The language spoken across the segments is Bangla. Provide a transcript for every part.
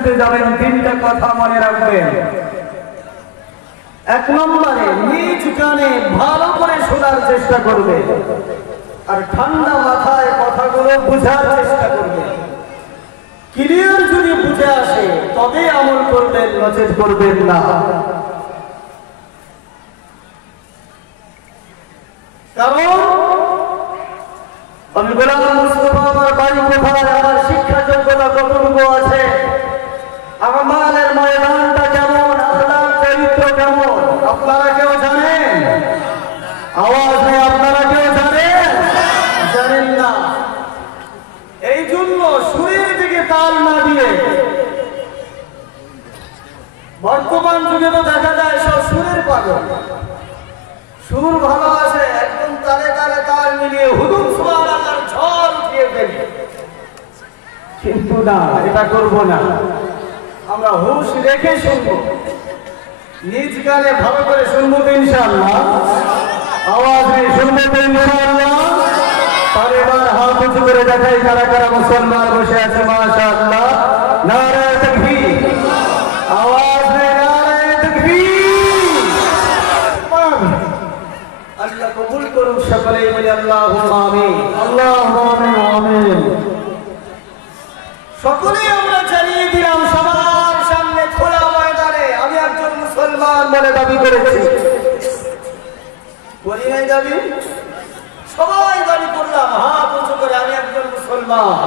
শুনতে যাবেন তিনটা কথা মনে রাখবেন। এক নম্বরে নিজ কানে ভালো করে শোনার চেষ্টা করবে, আর ঠান্ডা মাথায় কথাগুলো বোঝার চেষ্টা করবে। ক্লিয়ার যদি বুঝে আসে তবে আমল করবেন, নচেত করবেন না। কারণ আমি গোলাম মুস্তফা, আমার বাড়ি কোথায়, আমার শিক্ষা যোগ্যতা কতটুকু আছে, আমাদের ময়দানটা কেমন, আল্লাহর চরিত্র কেমন, আপনারা কেউ জানেন? আওয়াজ নেই, আপনারা কেউ জানেন? জানেন না। এই জন্য সুরের দিকে তাল না দিয়ে, বর্তমান যুগে তো দেখা যায় সব সুরের পাগল, সুর ভালো আছে একদম তালে তালে তাল মিলিয়ে হুদুম সুবহানাল্লাহর ঝড় উঠিয়ে ফেলি, কিন্তু না, এটা করব না। আমরা হুঁশ রেখে শুনবো, নিজ গানে ভালো করে শুনবো তো ইনশাআল্লাহ। আওয়াজ নেই, শুনবো তো ইনশাআল্লাহ। তাহলে এবার হাত উঁচু করে দেখাই কারা কারা মুসলমান বসে আছে। মাশাআল্লাহ, নারায়ে তাকবীর। আওয়াজ নেই, নারায়ে তাকবীর। আল্লাহ কবুল করুন, সকলেই বলি আল্লাহুম্মা আমিন, আল্লাহুম্মা আমিন, আমিন। সকলেই আমরা জানিয়ে দিলাম সবার সামনে খোলা ময়দানে আমি একজন মুসলমান বলে দাবি করেছি। বলি নাই দাবি? সবাই দাবি করলাম হাত উঁচু করে আমি একজন মুসলমান।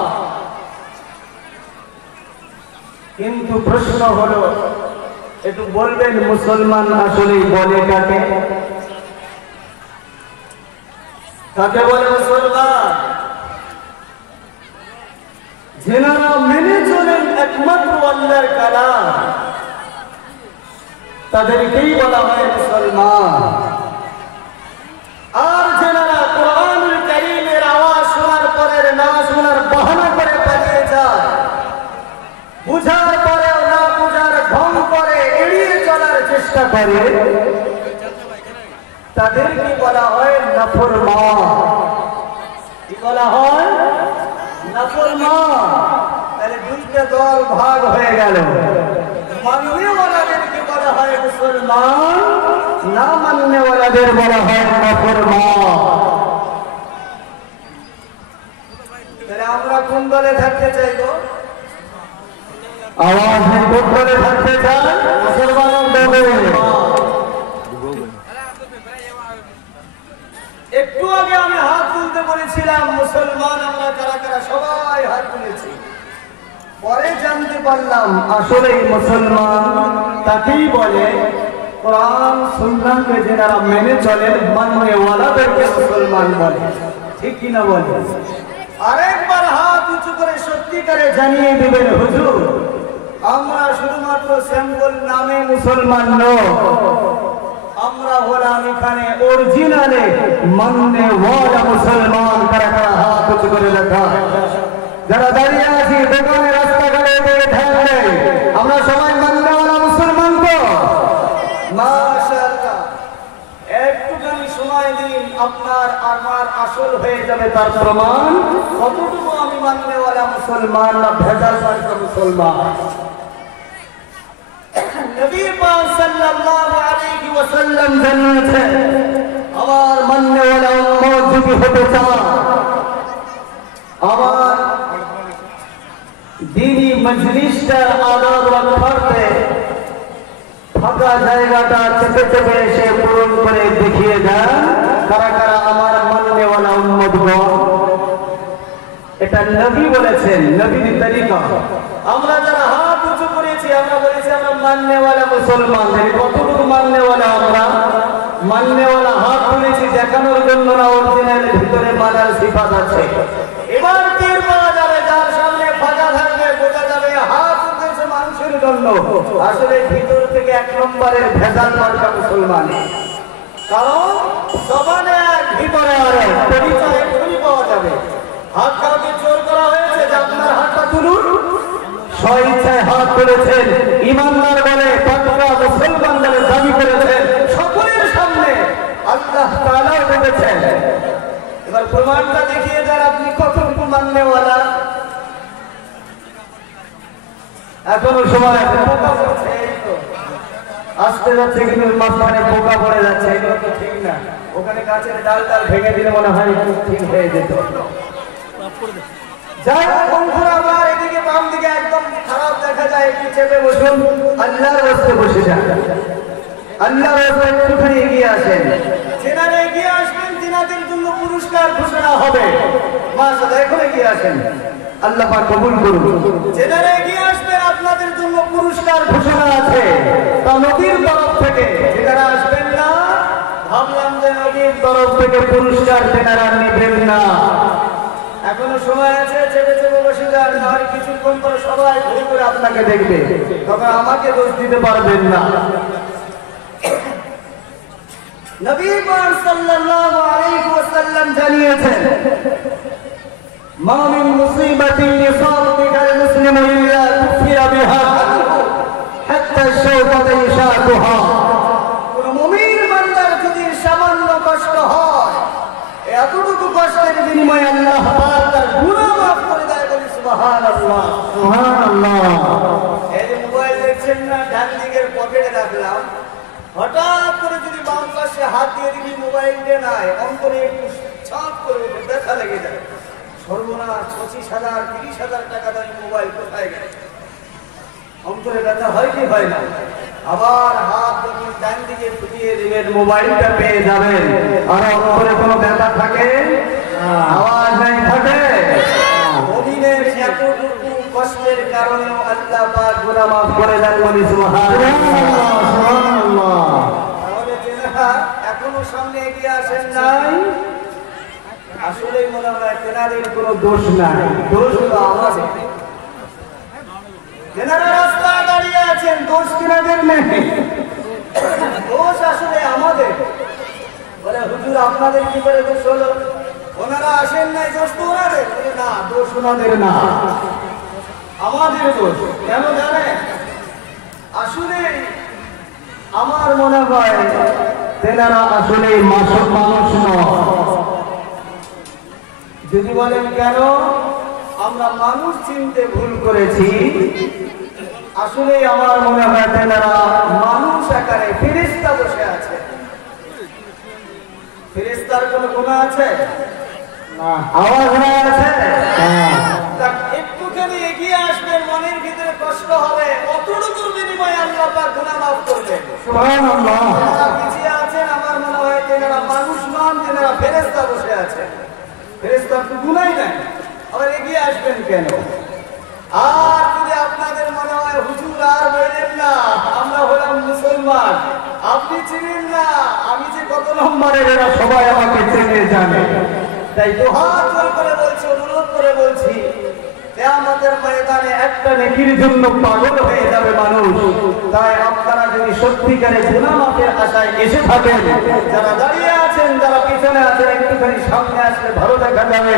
কিন্তু প্রশ্ন হলো, একটু বলবেন মুসলমান আসলে বলে কাকে? কাকে বলে মুসলমান? যেনারা মেনে চলেন একমাত্র আল্লাহর কালাম, তাদেরকেই বলা হয় মুসলমান। আর যেনারা কোরআনুল কারীমের আওয়াজ শোনার পরে না শোনার বাহানা করে পালিয়ে যায়, বুঝার পরেও না বুঝার ঢং করে এড়িয়ে চলার চেষ্টা করে, তাদেরকে বলা হয় নাফরমান। কি বলা হয়? নাফরমান। তাহলে দুইটা দল ভাগ হয়ে গেল। মাননেওয়ালাদেরকে বলা হয় মুসলমান, না মাননেওয়ালাদের বলা হয় নাফরমান। তাহলে আমরা কোন দলে থাকতে চাইব? আওয়াজ নেই, কোন দলে থাকতে চাই? মুসলমানের দলে। একটু আগে আমি হাত তুলতে বলেছিলাম মুসলমান আমরা কারা কারা, সবাই হাত তুলেছি। পরে জানতে পারলাম আসলে মুসলমান তাকেই বলে কোরআন সুন্নাহকে যারা মেনে চলেন, মাননেওয়ালাদেরকে মুসলমান বলে। ঠিক কিনা বলে? আরেকবার হাত উঁচু করে সত্যিকারে জানিয়ে দেবেন হুজুর, আমরা শুধুমাত্র স্যাম্পল নামে মুসলমান নই, আমরা হলাম এখানে অরিজিনালে মাননেওয়ালা মুসলমান। কারা কারা হাত উঁচু করে দেখা? যারা দাঁড়িয়ে আছি দোকানে রাস্তাঘাটে ধ্যান নেই, আমরা সবাই মাননেওয়ালা মুসলমান তো? মাশাআল্লাহ। একটুখানি সময় দিন, আপনার আমার আসল হয়ে যাবে তার প্রমাণ কতটুকু আমি মাননেওয়ালা মুসলমান না ভেজাল মার্কা মুসলমান। নবী পাক সাল্লাল্লাহু আলাইহি ওয়াসাল্লাম জানিয়েছেন, আমার মাননেওয়ালা উম্মত যদি হতে চান, আমার দ্বীনি মজলিসটার আদব রক্ষার্থে ফাঁকা জায়গাটা চেপে চেপে এসে পূরণ করে দেখিয়ে দেন কারা কারা আমার মাননেওয়ালা উম্মতগণ। এটা নবী বলেছেন, নবীর তরিকা। আমরা যারা হাত উঁচু করেছি আমরা বলেছি আমরা মাননেওয়ালা মুসলমান। কতটুকু মাননেওয়ালা? আমরা মাননেওয়ালা হাত তুলেছি দেখানোর জন্য না, অরিজিনাল ভিতরে মানার সিফাত আছে। এবার টের পাওয়া যাবে, যার সামনে ফাঁকা থাকবে বোঝা যাবে হাত উঠেছে মানুষের জন্য, আসলে ভিতর থেকে এক নম্বরের ভেজাল মার্কা মুসলমান। কারণ জবানে এক ভিতরে আর এক, পরিচয় এখনই পাওয়া যাবে। হাত কাউকে জোর করা হয়েছে যে আপনার হাতটা তুলুন, স্বইচ্ছায় হাত তুলেছেন, ইমানদার বলে পাক্কা মুসলমান বলে দাবি করেছেন, সকলের সামনে আল্লাহ তাআলা বলেছেন। এবার প্রমাণটা দেখিয়ে যান আপনি কতটুকু মাননেওয়ালা। এখনো সময় আছে, পোকা পড়ছে, এই তো আসতে যাচ্ছে কিন্তু মাঝখানে পোকা পড়ে যাচ্ছে, এগুলো তো ঠিক না। ওখানে গাছের ডাল ভেঙে দিলে মনে হয় ঠিক হয়ে যেত। যাই হোক বন্ধুরা আমার, এদিকে বাম দিকে একদম খারাপ দেখা যায়, একটু চেপে বসুন, আল্লাহর রাস্তায় বসে যান, আল্লাহর রাস্তায় একটুখানি এগিয়ে আসেন। যেনারা এগিয়ে আসবেন তিনাদের জন্য পুরস্কার ঘোষণা হবে। মাশাআল্লাহ, এখন এগিয়ে আসেন, আল্লাহ পাক কবুল করুন। যেনারা এগিয়ে আসবেন আপনাদের জন্য পুরস্কার ঘোষণা আছে তা নবীর তরফ থেকে। যেনারা আসবেন না, ভাবলাম যে নবীর তরফ থেকে পুরস্কার যেনারা নেবেন না, এখনো সময় আছে, চেপে চেপে বসে যান, আর কিছুক্ষণ পরে সবাই ঘুরে করে আপনাকে দেখবে, তখন আমাকে দোষ দিতে পারবেন না। নবী পাক সাল্লাল্লাহু আলাইহি ওয়াসাল্লাম জানিয়েছেন, মা মিন মুসিবাতিন ইসাব বিহাল মুসলিমু ইল্লা কুফিরা বিহা হাত্তা শাওকাতা ইশাতুহা। কোন মুমিন বান্দার যদি সামান্য কষ্ট হয়, এতটুকু কষ্টের বিনিময়ে আল্লাহ পাক তার গুনাহ মাফ করে দেয়। বলি সুবহানাল্লাহ, সুবহানাল্লাহ। এই যে মোবাইল দেখছেন না, ডান দিকের পকেটে রাখলাম, হঠাৎ করে যদি বাম পাশে হাত দিয়ে দিবি মোবাইলটা নাই, অন্তরে একটু ছাপ করে ব্যথা লেগে যায়। সর্বনাশ, 25,000 30,000 টাকা দামি মোবাইল কোথায় গেল? অন্তরে ব্যথা হয় কি হয় না? আবার হাত যখন ডান দিকে ফুটিয়ে দিবেন, মোবাইলটা পেয়ে যাবেন, আর অন্তরে কোনো ব্যথা থাকে, আওয়াজ নাই থাকে। মুমিনের এতটুকু কষ্টের কারণেও আল্লাহ পাক গুনাহ মাফ করে দেন। বলি সুবহানাল্লাহ, সুবহানাল্লাহ। তাহলে তেনারা এখনো সামনে এগিয়ে আসেন নাই, আসলেই মনে হয় তেনাদের কোনো দোষ নাই, দোষ হলো আমাদের। তেনারা রাস্তায় দাঁড়িয়ে আছেন, দোষ তেনাদের নেই, দোষ আসলে আমাদের। বলে হুজুর আপনাদের কি করে দোষ হলো? ওনারা আসেন নাই, দোষ তো ওনাদের। না, দোষ ওনাদের না, আমাদের দোষ। কেন জানেন? আসলে আমার মনে হয় তেনারা আসলে মানুষ নয়। যদি বলেন কেন, আমরা মানুষ চিনতে ভুল করেছি, আসলে আমার মনে হয় তেনারা মানুষ আকারে ফেরেশতা বসে আছে। ফেরেশতার কোনো গুনাহ আছে? না। আওয়াজ নাই আছে? একটুখানি এগিয়ে আসবেন, মনের ভিতরে কষ্ট হবে, অতটুকুর বিনিময়ে আল্লাহ পাক গুনাহ মাফ করবেন। সুবহানাল্লাহ। যারা পিছিয়ে আছেন, আমার মনে হয় তেনারা মানুষ নন, তেনারা ফেরেশতা বসে আছে। ফেরেশতার তো গুনাহই নাই, আবার এগিয়ে আসবেন কেন? আর যদি আপনাদের মনে হয় হুজুর আর বলেন না, আমরা হলাম মুসলমান, আপনি চিনেন না, আমি যে কত নম্বরের, এরা সবাই আমাকে চেনে জানে, তাই দুহাত জোর করে বলছি, অনুরোধ করে বলছি, কিয়ামতের ময়দানে একটা নেকির জন্য পাগল হয়ে যাবে মানুষ। তাই আপনারা যদি সত্যিকারে গুনাহ মাফের আশায় এসে থাকেন, যারা দাঁড়িয়ে আছেন, যারা পিছনে আছেন, একটুখানি সামনে আসলে ভালো দেখা যাবে,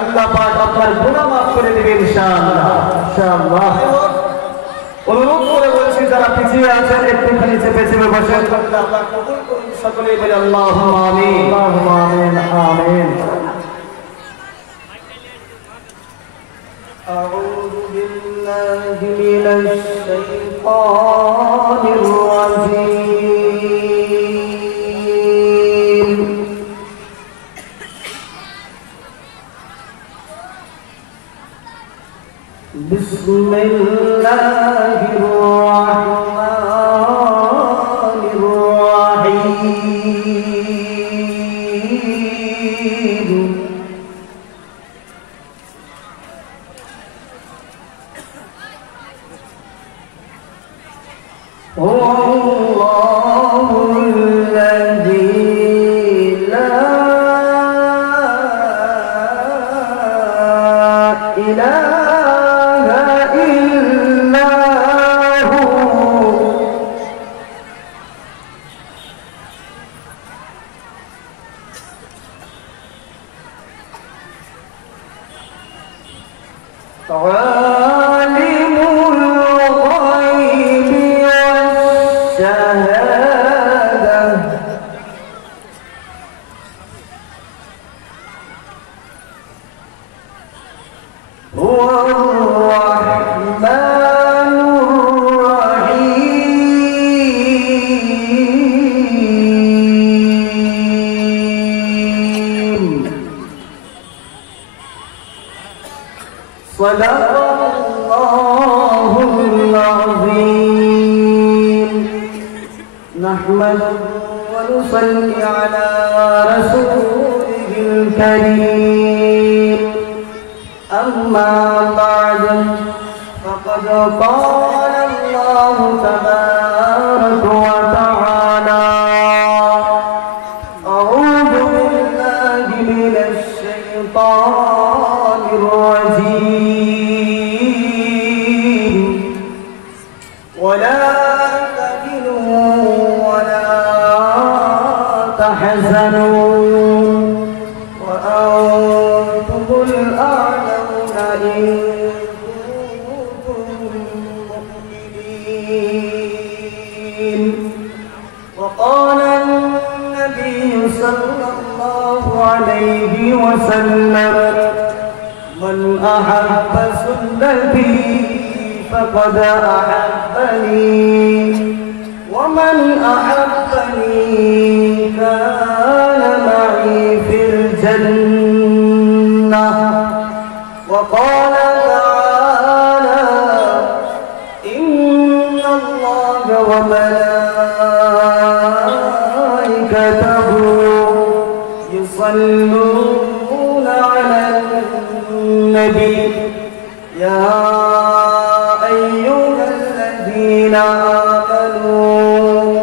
আল্লাহ পাক আপনার গুনাহ মাফ করে দেবেন ইনশাআল্লাহ, ইনশাআল্লাহ। অনুরোধ করে বলছি, যারা পিছিয়ে আছেন একটুখানি চেপে চেপে বসেন, আল্লাহ পাক কবুল করুন। সকলেই বলে আল্লাহুম্মা আমিন, আল্লাহুম্মা আমিন, আমিন। أعوذ بالله من الشيطان الرجيم. بسم الله الرحمن الرحيم. الله الذي لا إله إلا هو. عالم الغيب والشهادة Sadaqallahul Azim. Nahmaduhu wa nusalli ala rasulihil karim. Amma ba'du, faqad qala Allah tabaraka wa ta'ala, a'udhu billahi minash shaitanir rajim. Wa la tahinu wa la tahzanu wa antumul a'launa in وقال النبي صلى الله عليه وسلم من أحب سنتي فقد أحبني ومن أحبني كان معي في الجنة وقال تعالى إن الله وملائكته يصلون على النبي يا أيها الذين آمنوا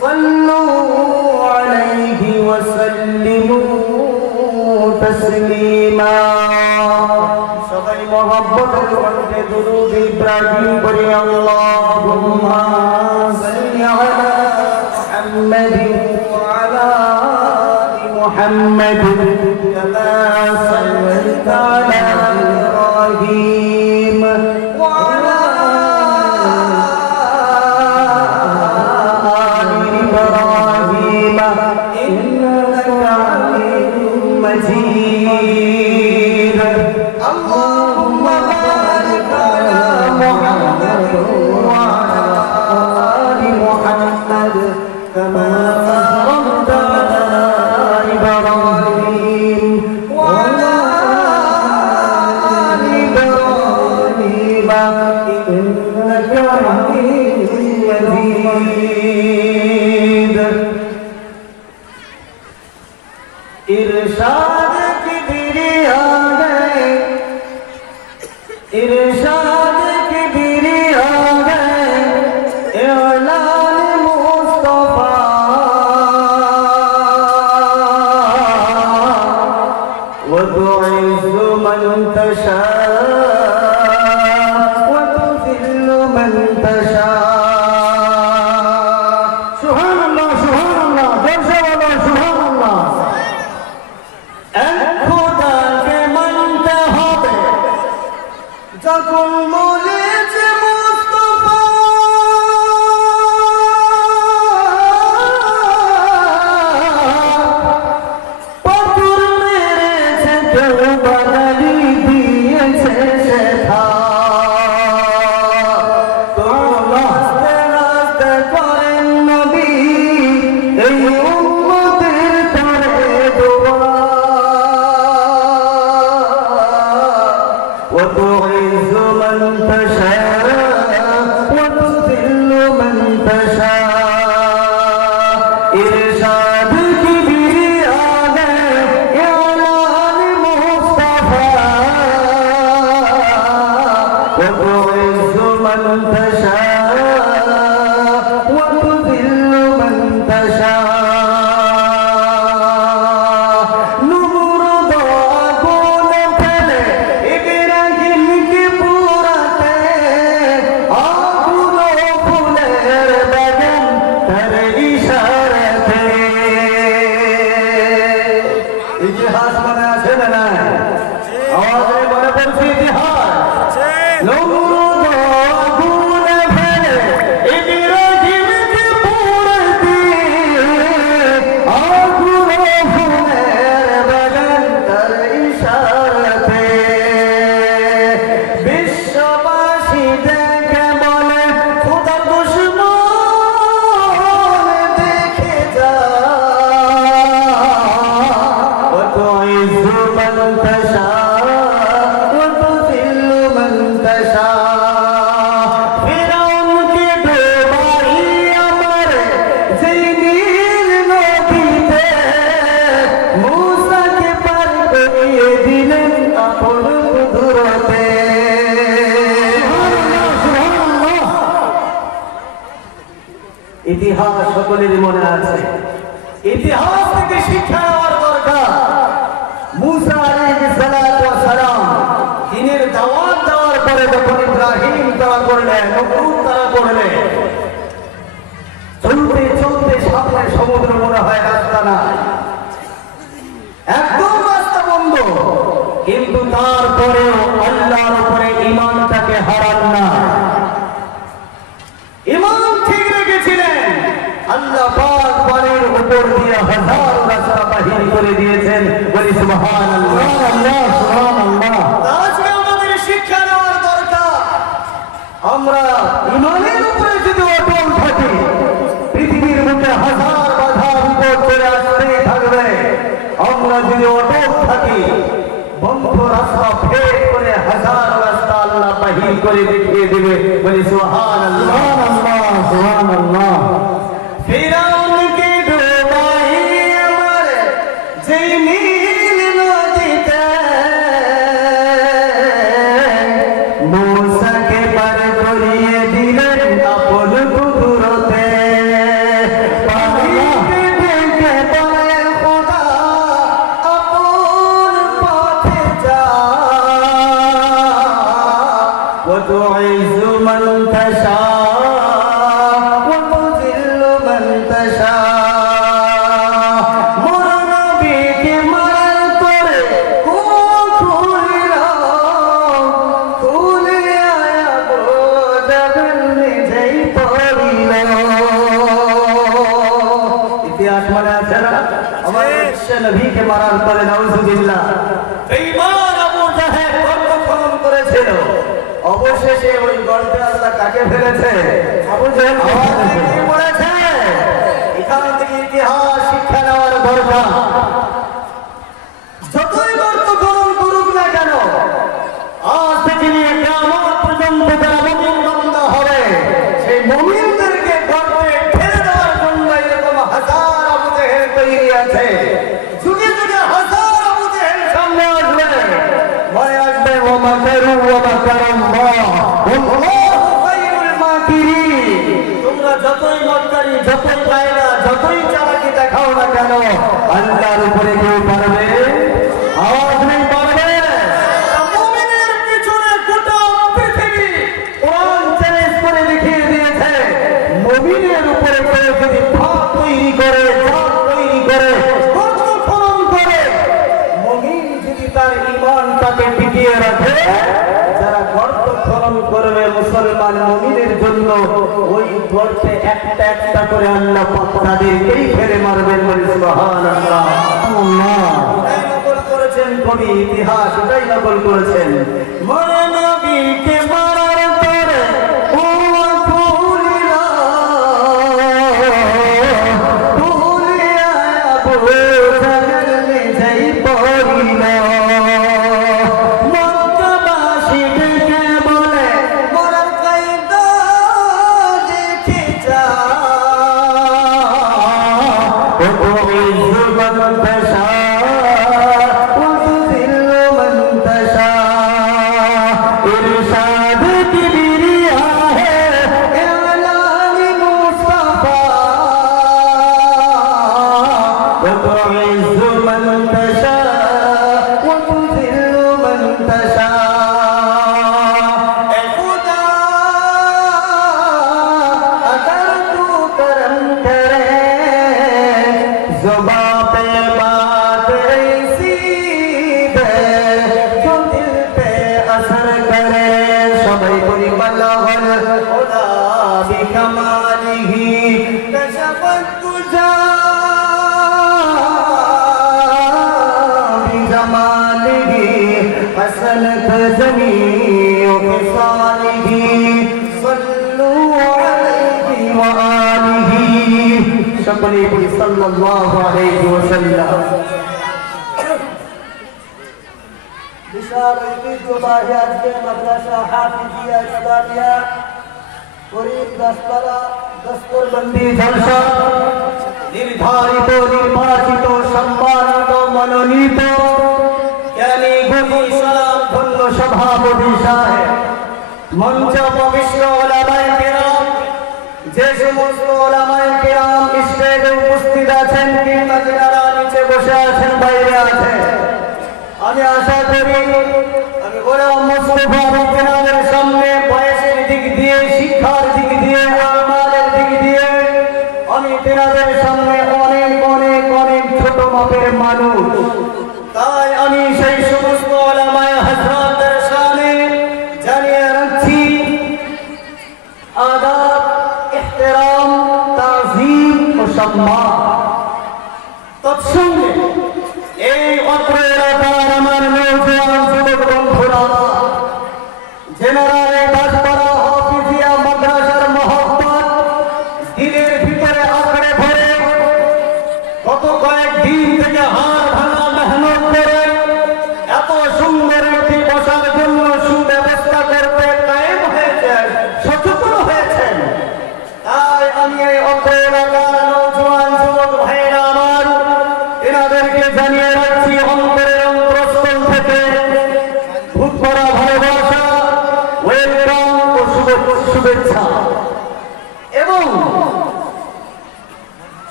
صلوا عليه وسلموا تسليما সবাই মহব্বতের মধ্যে দুরূদ ইব্রাহিম পড়ি আল্লাহুম্মা সাল্লি আলা মুহাম্মাদিন ওয়া আলা আলি মুহাম্মাদিন কামা সাল্লাইতা আলা ইব্রাহিম ওয়া আলা আলি ইব্রাহিম ইন্নাকা হামিদুম মাজিদ اللهم بارك على محمد وعلى آل محمد كما باركت على إبراهيم وعلى آل إبراهيم إنك حميد مجيد إرشاد كبرياء इरशाद किबरिया है इलान मुस्तफा व तुइज़्ज़ु मन तशा व तुज़िल्लु मन तशा सुभान अल्लाह जोर से बोलो सुभान अल्लाह खुदा के मानते होते যখন বলেছে মুস্তাফা পাথর মেরেছে কেউ বাঙালি দিয়েছে সেথা তো আস্তে আস্তে করেন নবী এই উম্মতের তরে দোয়া وتعز من تشاء وتذل من تشاء إرشاد كبرياء إعلان مصطفى وتعز من تشاء وتذل من تشاء इतिहास मने আছে না না আমাদের মনে পড়ছে ইতিহাস নমরুদ আগুনে ইতিহাস সকলেরই মনে আছে। ইতিহাস থেকে শিক্ষা নেওয়ার দরকার। মুসা আলাইহিস সালাতু ওয়াস সালাম দিনের দাওয়াত দেওয়ার পরে যখন ইব্রাহিম তারা করলেন, নমরুদ তারা করলেন, চলতে চলতে সামনে সমুদ্র মনে হয় রাস্তা নাই, একদম রাস্তা বন্ধ, কিন্তু তারপরেও আল্লাহর উপরে ঈমানটাকে হারান না, ঈমান ঠিক রেখেছিলেন। আল্লাহ পাক পানির উপর দিয়ে হাজার রাস্তা বাহির করে দিয়েছেন। বলি সুবহানাল্লাহ, সুবহানাল্লাহ, সুবহানাল্লাহ। আজকে আমাদের শিক্ষা নেওয়ার দরকার। আমরা ঈমানের উপরে যদি অটল থাকি, পৃথিবীর বুকে হাজার বাধা বিপদ চলে আসতেই থাকবে। আমরা যদি অটল থাকি, বন্ধ রাস্তা ফের করে হাজার রাস্তা আল্লাহ বাহির করে দেখিয়ে দেবে। বলি সুবহানাল্লাহ, সুবহানাল্লাহ, সুবহানাল্লাহ। ফিরাউনকে ডুবাই আমার যেই নীল নদীতে, মুসাকে পার করিয়ে দিলেন আপন কুদরতে। পানিতে ডেকে বলে খোদা আপন পথে যা, ওয়া তুইজ্জু মান তাশা নবীকে মারার পরে নাউজুবিল্লাহ বেঈমান আবু জাহেল গর্ত খনন করেছিল। অবশেষে ওই গর্তে আল্লাহ কাকে ফেলেছে? আবু জাহেল বলেছে। এখান থেকে ইতিহাস শিক্ষা নেওয়ার দরকার। যতই গর্ত খনন করুক না কেন, আজ থেকে নিয়ে কিয়ামত পর্যন্ত যারা মুমিন বান্দা হবে, সেই মুমিনদেরকে গর্তে ঠেলে দেওয়ার জন্য এরকম হাজার আবু জাহেল তৈরি আছে। যুগে যুগে হাজার আবু জাহেল সামনে আসবে, মনে রাখবে ওয়া মাকারু ওয়া মাকারাল্লাহ ওয়াল্লাহু খায়রুল মাকিরিন। তোমরা যতই মক্কারি, যতই কায়দা, যতই চালাকি দেখাও না কেন, আল্লাহর উপরে কেউ পারবে? আওয়াজ নেই পারবে। মুমিনের পিছনে গোটা পৃথিবী কোরআন চ্যালেঞ্জ করে দেখিয়ে দিয়েছে। মুমিনের উপরে কেউ যদি ফাঁদ তৈরি করে, জাল তৈরি করে, গর্ত খনন করে, মুমিন যদি তার ঈমানটাকে টিকিয়ে রাখে, যারা গর্ত খনন করবে মুসলমান মুমিনের জন্য, ওই গর্তে একটা একটা করে আল্লাহ পাক তাদেরকেই ফেলে মারবেন। বলি সুবহানাল্লাহ, আল্লাহ নকল করেছেন কবি, ইতিহাস এটাই নকল করেছেন। মরে নবীকে মারার পরে ও ফুলিরা ফুলিয়া আবু জাহেল নিজেই পড়িল। মক্কাবাসী ডেকে বলে মরার কায়দা দেখে যা, ও তুইজ্জু মান তাশা ওয়া তুযিল্লু মান তাশা। ইরশাদ কিবরিয়া है एलान मुस्तफा, वा तुइज्जु मन तशा वा तुज़िल्लु मन तशा। ए खुदा अगर तू करम करे, ज़ुबां पे बात ऐसी दे जो दिल पे असर करे। सबाई कोई बलगल खुदा बिकमालिही कशफत तुझा बिजमालिही हसनत जमीउ खिसालिही सल्लू अलैहि व आलिही। সকলে বলি সাল্লাল্লাহু আলাইহি ওয়াসাল্লাম। বিশাল ঐতিহ্যবাহী আজকে মাদ্রাসা হাফিজিয়া ইসলামিয়া করিম দশতলা দস্তরবন্দি জলসা, নির্ধারিত, নির্বাচিত, সম্মানিত, মনোনীত জ্ঞানী গুণী সালাম ধন্য সভাপতি সাহেব, মঞ্চ পবিত্র ওলামায়ে কেরাম, যে সমস্ত ওলামায়ে কিরাম স্টেজে উপস্থিত আছেন কিংবা যারা নিচে বসে আছেন বাইরে আছেন, আমি আশা করি আমি গোলাম মোস্তফা বিজ্ঞানের সামনে বয়সের দিক দিয়ে, শিক্ষার দিক দিয়ে, আমাদের দিক দিয়ে আমি তেনাদের সামনে অনেক অনেক অনেক ছোট মাপের মানুষ। তাই আমি সেই সমস্ত ওলামায়ে হযরতদের সামনে জানিয়ে রাখছি আদাব, ইহতিরাম, তাযীম ও সম্মান। তৎসঙ্গে এই অত্র এলাকার আমার নওজোয়ান যুবক বন্ধুরা, যারা এই দাসপাড়া হাফিজিয়া মাদ্রাসার মহব্বত দিলের ভিতরে আঁকড়ে ধরে গত কয়েকদিন থেকে হাড় ভাঙা মেহনত করে এত সুন্দর একটি বসার জন্য সুব্যবস্থা করতে কায়েম হয়েছেন, সচেতন হয়েছেন। তাই আমি এই অত্র এলাকার নওজোয়ান যুবক ভাইরা আমার এনাদেরকে জানিয়ে রাখছি অন্তরের অন্তরস্থল থেকে খুব বড় ভালোবাসা, ওয়েলকাম ও শুভেচ্ছা। এবং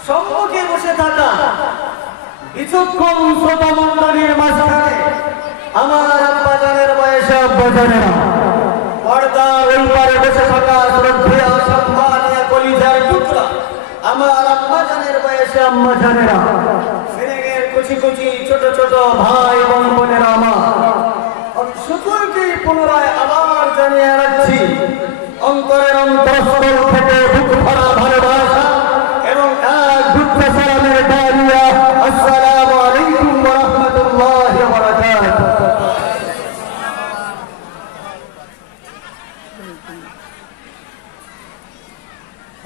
সম্মুখে বসে থাকা বিচক্ষণ শ্রোতা মণ্ডলীর মাঝখানে আমার আব্বাজানের বয়সে আব্বাজানেরা, পর্দার ওই পারে বসে থাকা শ্রদ্ধেয় সম্মানীয় কলিজার টুকরা আমার আব্বাজানের বয়সে আম্মাজানেরা, সিনেগের কুচি কুচি ছোট ছোট ভাই এবং বোনেরা আমার, আমি সকলকে পুনরায় আবার জানিয়ে রাখছি অন্তরের অন্তরস্থল থেকে বুক ভরা ভালোবাসা এবং এক দুঃখ সালামের দাঁড়িয়া আসসালামু আলাইকুম ওয়া রাহমাতুল্লাহি ওয়া বারাকাতুহু।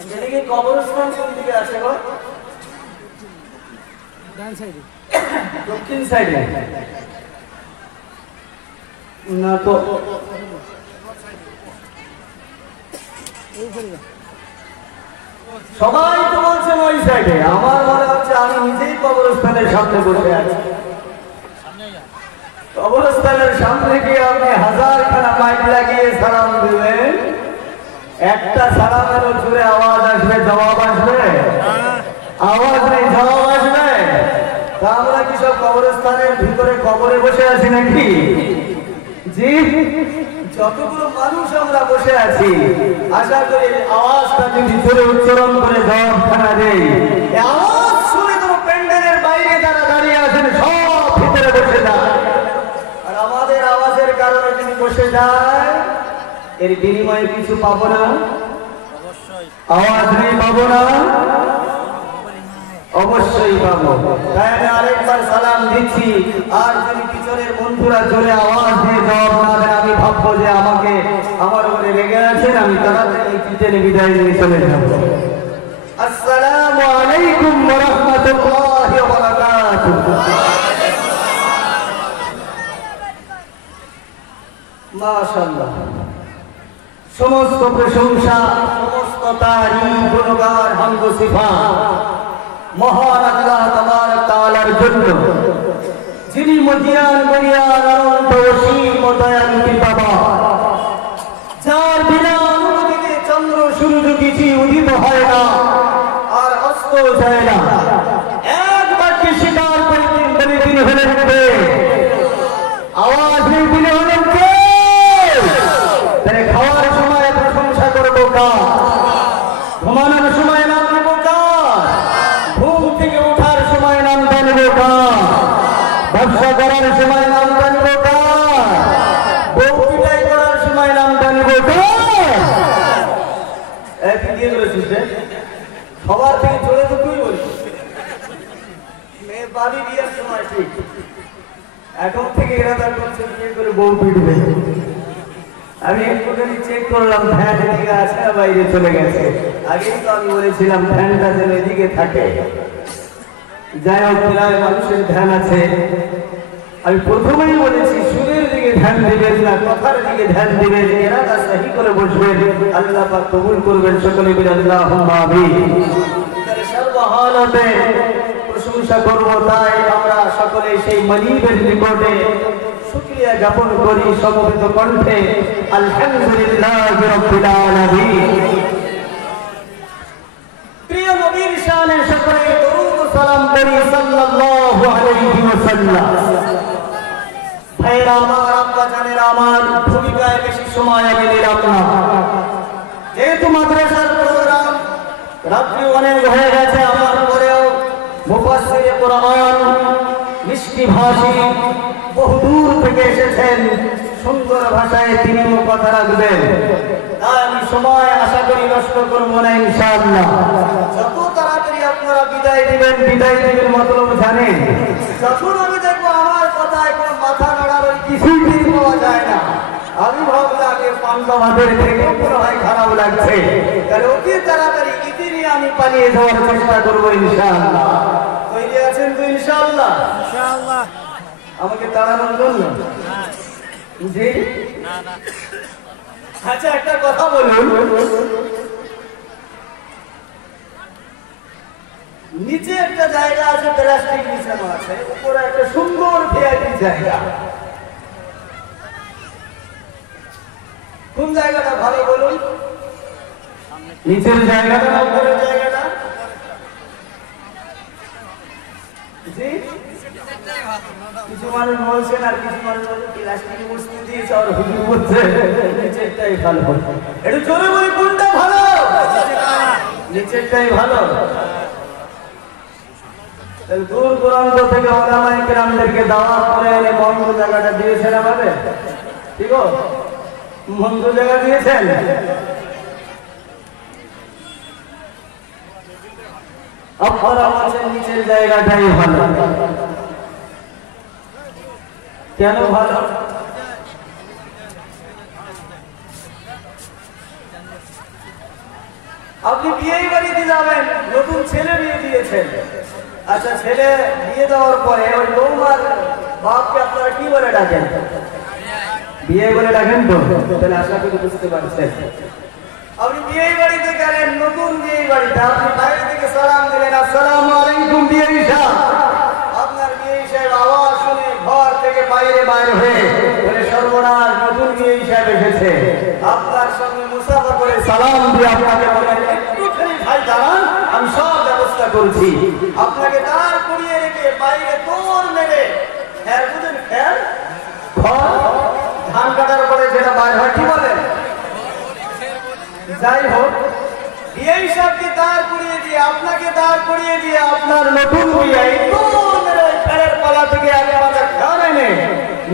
এদিকে কবরস্থান কোন দিকে আছে গো? ডান সাইডে, দক্ষিণ সাইডে না তো সবাই তো বলছেন ওই সাইডে, আমার মনে হচ্ছে আমি নিজেই কবরস্থানের সামনে বসে আছি। কবরস্থানের সামনে গিয়ে আপনি হাজারখানা মাইক লাগিয়ে সালাম দিবেন, একটা সালামেরও জুড়ে আওয়াজ আসবে, জবাব আসবে? আওয়াজ নেই, জবাব আসবে? তা আমরা কি সব কবরস্থানের ভিতরে কবরে বসে আছি নাকি? জি, যতগুলো মানুষ আমরা বসে আছি আশা করি আওয়াজটা যদি জোরে উচ্চারণ করে জবাবখানা দেই, আওয়াজ শুনে তো প্যান্ডেলের বাইরে যারা দাঁড়িয়ে আছেন সব ভিতরে বসে যায়। আর আমাদের আওয়াজের কারণে যদি বসে যায় এর বিনিময়ে কিছু পাবো না? আওয়াজ নেই, পাবো না? অবশ্যই পাবো। তাই আমি আরেকবার সালাম দিচ্ছি, আর যদি পিছনের বন্ধুরা জোরে আওয়াজ দিয়ে জবাব না দেন আমি ভাববো যে আমাকে আমার উপরে রেগে আছেন, আমি তাড়াতাড়ি টেনে বিদায় নিয়ে চলে যাব। আসসালামু আলাইকুম ওয়া রাহমাতুল্লাহি ওয়া বারাকাতুহু। মাশাআল্লাহ, সমস্ত প্রশংসা, সমস্ত তারিফ, গুণগান, হামদ ও সিফাত মহান আল্লাহ তাবারক তাআলার জন্য, যিনি মদিয়ান মরিয়ান অনন্ত অসীম ও দয়ালু কৃপাবান, যার বিনা অনুমতিতে চন্দ্র সূর্য কিছু উদিত হয় না আর অস্ত যায় না। এক বাক্যে স্বীকার করে তিনি হলেন কে? আওয়াজ নেই, তিনি হলেন কে? খাওয়ার সময় প্রশংসা করবো কার? ঘুমানোর সময় নাম নেব কার? ঘুম থেকে ওঠার সময় নাম জানব কার? ব্যবসা করার সময় নাম জানব কার? বউ পিটাই করার সময় নাম জানব কার? একদিকে বলেছিস রে, সবার থেকে চলে তো তুই বলছিস। মেয়ে বাড়ি বিয়ের সময় ঠিক, এখন থেকে এরা করছে বিয়ে করে বউ পিটবে। আমি একটুখানি চেক করলাম ফ্যান এদিকে আছে না বাইরে চলে গেছে। আগেই তো আমি বলেছিলাম ফ্যানটা যেন এদিকে থাকে। যাই হোক, প্রায় মানুষের ধ্যান আছে। আমি প্রথমেই বলেছি সুরের দিকে ধ্যান দিবেন না, কথার দিকে ধ্যান দিবেন, এরাটা সহি করে বসবেন, আল্লাহ পাক কবুল করবেন। সকলে বলি আল্লাহুম্মা আমিন। সর্বহালতে প্রশংসা করব, তাই আমরা সকলে সেই মালিকের নিকটে শুকরিয়া জ্ঞাপন করি সমবেত কণ্ঠে আলহামদুলিল্লাহি রাব্বিল আলামিন। নবী সাল্লাল্লাহু আলাইহি ওয়াসাল্লাম। ভাইরা আমার, আব্বা জানেরা আমার, ভূমিকায় বেশি সময় আমি নিলাম না, যেহেতু মাদ্রাসার প্রোগ্রাম রাত্রি অনেক হয়ে গেছে। আমার পরেও মুফাসসিরে কোরআন মিষ্টি ভাষী বহুদূর থেকে এসেছেন, সুন্দর ভাষায় তিনিও কথা রাখবেন। তাই আমি সময় আশা করি নষ্ট করবো না ইনশাআল্লাহ। যত তাড়াতাড়ি আপনারা বিদায় দিবেন মতলব জানেন। যখন আমি দেখবো আমার কথায় কোনো মাথা নাড়ানোর কিছুই পাওয়া যায় না, আমি ভাবলাম আগে পান্ডবাদের থেকে মনে হয় খারাপ লাগছে, তাহলে অতি তাড়াতাড়ি ইতি নিয়ে আমি পালিয়ে যাওয়ার চেষ্টা করবো ইনশাআল্লাহ। তৈরি আছেন তো ইনশাআল্লাহ? ইনশাআল্লাহ। আমাকে তাড়ানোর জন্য জি না না। আচ্ছা, একটা কথা বলুন, নিচে একটা জায়গা আছে, প্লাস্টিক বিছানো আছে, উপরে একটা সুন্দর ভিআইপি জায়গা। কোন জায়গাটা ভালো বলুন? নিচের জায়গাটা না উপরের জায়গাটা? জি, কিছু মানুষ বলছেন আর কিছু মানুষ প্লাস্টিক বস্তু দিয়েছে আর হুজুর বলছে নিচেরটাই ভালো। একটু জোরে বলি, কোনটা ভালো? নিচেরটাই ভালো। দূর দূরান্ত থেকে ওলামায়ে কেরামদেরকে দাওয়াত করে এনে মন্দ জায়গাটা দিয়েছেন আমাদের, ঠিক আছে? মন্দ জায়গা দিয়েছেন। আপনারা বলছেন নিচের জায়গাটাই ভালো। কেন ভালো? আপনি বিয়ে বাড়িতে যাবেন, নতুন ছেলে বিয়ে দিয়েছেন। আচ্ছা, ছেলে বিয়ে দেওয়ার পরে ওই বৌমার বাপকে আপনারা কি বলে ডাকেন? বিয়ে বলে ডাকেন তো? তাহলে আশা করি বুঝতে পারছেন। আপনি বিয়ে বাড়িতে গেলেন, নতুন বিয়ে বাড়িতে, আপনি বাইরে থেকে সালাম দিলেন, আসসালামু আলাইকুম বিয়ে সাহেব। আপনার বিয়ে সাহেব আওয়াজ শুনে ঘর থেকে বাইরে হয়ে বলে, সর্বনাশ, নতুন বিয়ে সাহেব এসেছে। আপনার সঙ্গে মুসাফা করে সালাম দিয়ে আপনাকে বলেন, একটুখানি ভাই দাঁড়ান, আমি সব ব্যবস্থা করছি। আপনাকে দাঁড় করিয়ে রেখে বাইরে তোর মেরে হ্যাঁ বুঝেন হ্যাঁ ধান কাটার পরে যেটা বাইর হয় কি বলেন? যাই হোক, বিয়ে সাহেবকে দাঁড় করিয়ে দিয়ে আপনাকে দাঁড় করিয়ে দিয়ে আপনার নতুন বিয়ে ফেরের পালা থেকে আগে বাজার ঘর এনে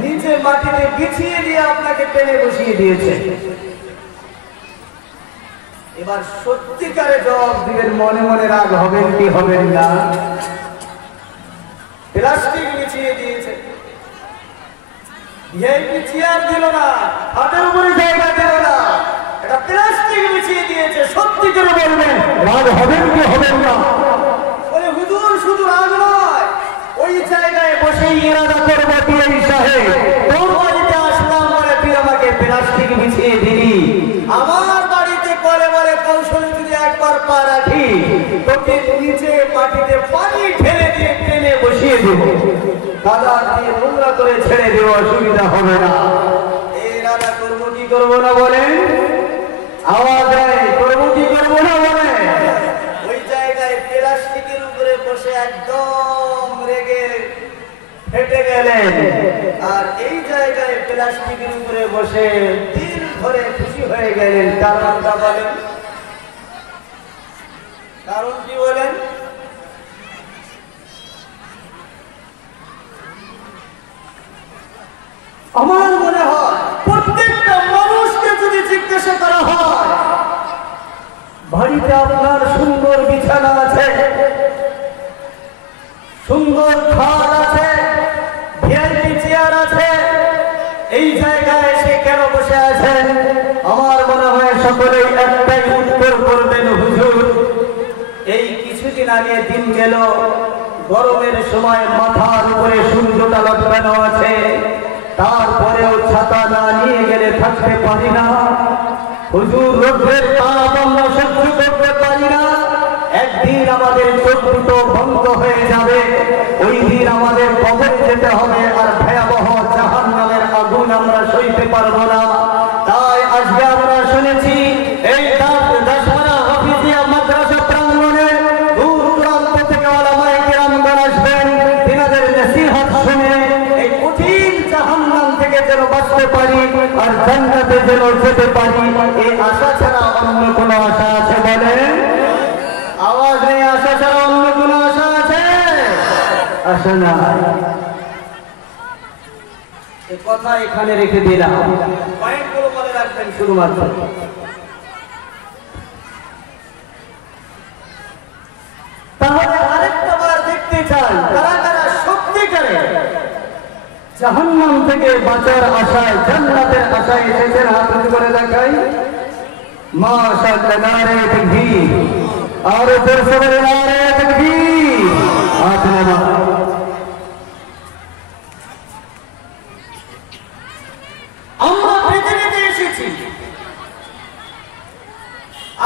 নিচে মাটিতে বিছিয়ে দিয়ে আপনাকে টেনে বসিয়ে দিয়েছে। এবার সত্যিকারে জবাব দিবেন, মনে মনে রাগ হবেন কি হবেন না? প্লাস্টিক বিছিয়ে দিয়েছে, ভিআইপি চেয়ার দিল না, হাতের উপরে জায়গা দিল না, এটা প্লাস্টিক বিছিয়ে দিয়েছে। সত্যি করে বলবেন, রাগ হবেন কি হবেন না? বলে হুজুর, শুধু রাগ নয়, ওই জায়গায় বসে ইরাদা করবো বিআই সাহেব, তোর বাড়িতে আসলাম বলে তুই আমাকে প্লাস্টিক বিছিয়ে দিলি। আমার বাড়িতে করে বলে কৌশলে যদি একবার পা রাখি, তোকে নিচে মাটিতে পানি ঢেলে দিয়ে টেনে বসিয়ে দেব, কাদা দিয়ে নোংরা করে ছেড়ে দেওয়া অসুবিধা হবে না। এই রান্না করবো কি করবো না বলেন? আওয়াজ হয়, করবো কি করবো না বলে? ওই জায়গায় প্লাস্টিকের উপরে বসে একদম রেগে ফেটে গেলেন, আর এই জায়গায় প্লাস্টিকের উপরে বসে দিল ধরে খুশি হয়ে গেলেন। কারণটা বলেন, কারণ কি বলেন? আমার মনে হয় প্রত্যেকটা মানুষকে যদি জিজ্ঞাসা করা হয়, বাড়িতে আপনার সুন্দর বিছানা আছে, সুন্দর খাট আছে, ভিআইপি চেয়ার আছে, এই জায়গায় এসে কেন বসে আছেন? আমার মনে হয় সকলেই একটাই উত্তর করবেন, হুজুর, এই কিছুদিন আগে দিন গেল, গরমের সময় মাথার উপরে সূর্যটা লটকানো আছে, তারপরেও ছাতা না নিয়ে গেলে থাকতে পারি না। হুজুর, রোদের তাপ আমরা সহ্য করতে পারি না। একদিন আমাদের চোখ দুটো বন্ধ হয়ে যাবে, ওই দিন আমাদের কবরে যেতে হবে, আর ভয়াবহ জাহান্নামের আগুন আমরা সইতে পারবো না। তাই আজকে আমরা শুনেছি এই দাসমারা হাফিজিয়া মাদ্রাসা প্রাঙ্গণে দূর দূরান্ত থেকে ওলামায়ে কেরামগণ জান্নাতে যেন যেতে পারি, এই আশা ছাড়া অন্য কোনো আশা আছে বলেন? আওয়াজ নেই, আশা ছাড়া অন্য কোনো আশা আছে? আশা না। এই কথা এখানে রেখে দিলাম, পয়েন্টগুলো মনে রাখবেন শুধুমাত্র। তাহলে আরেকটা বার দেখতে চাই কারা কারা সত্যিকারে জাহান্নাম থেকে বাঁচার আশায় জান্নাতের আশায় এসেছেন, হাত উঁচু করে দেখাই। মাশাআল্লাহ, নারে তাকবীর, আর জোর সে বলে নারে তাকবীর। হাত নামা। আমরা পৃথিবীতে এসেছি,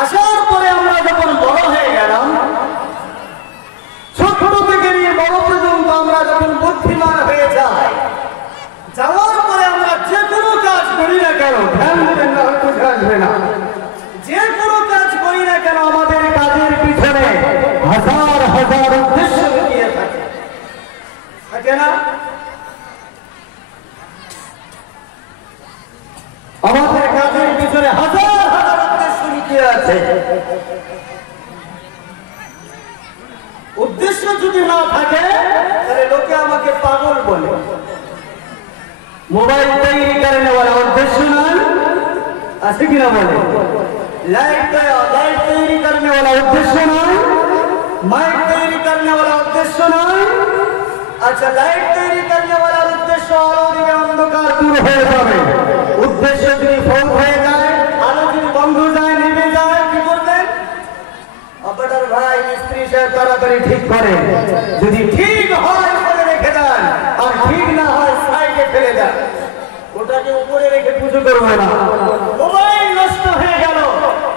আসার পরে আমরা যখন বড় হয়ে গেলাম, ছোট থেকে নিয়ে বড় পর্যন্ত আমরা যখন বুদ্ধিমান হয়ে যাই, যাওয়ার পরে আমরা যে কোনো কাজ করি না কেন, ধ্যান দেবেন না, হয়তো আসবে না, যে কোনো কাজ করি না কেন আমাদের কাজের পিছনে হাজার হাজার উদ্দেশ্য লুকিয়ে থাকে, থাকে না? আমাদের কাজের পিছনে হাজার হাজার উদ্দেশ্য লুকিয়ে আছে। উদ্দেশ্য যদি না থাকে তাহলে লোকে আমাকে পাগল বলে। মোবাইল তৈরি करने वाला उद्देश्य নাই আছে কিনা বলে? লাইট তৈরি करने वाला उद्देश्य নাই, মাইক তৈরি करने वाला उद्देश्य নাই। আচ্ছা, লাইট তৈরি करने वाला উদ্দেশ্য আলো দিয়ে অন্ধকার দূর হয়ে যাবে, উদ্দেশ্য যদি ফল হয়ে যায়, আলো যদি বন্ধ যায়, নিভে যায়, কি করবেন? আপনার ভাই মিস্ত্রি সাহেব তাড়াতাড়ি ঠিক করে, যদি ঠিক হয় করে রেখে দেন, আর ঠিক না হয় সাইডে ফেলে দেন, ওটাকে উপরে রেখে পুজো করবে না। মোবাইল নষ্ট হয়ে গেল,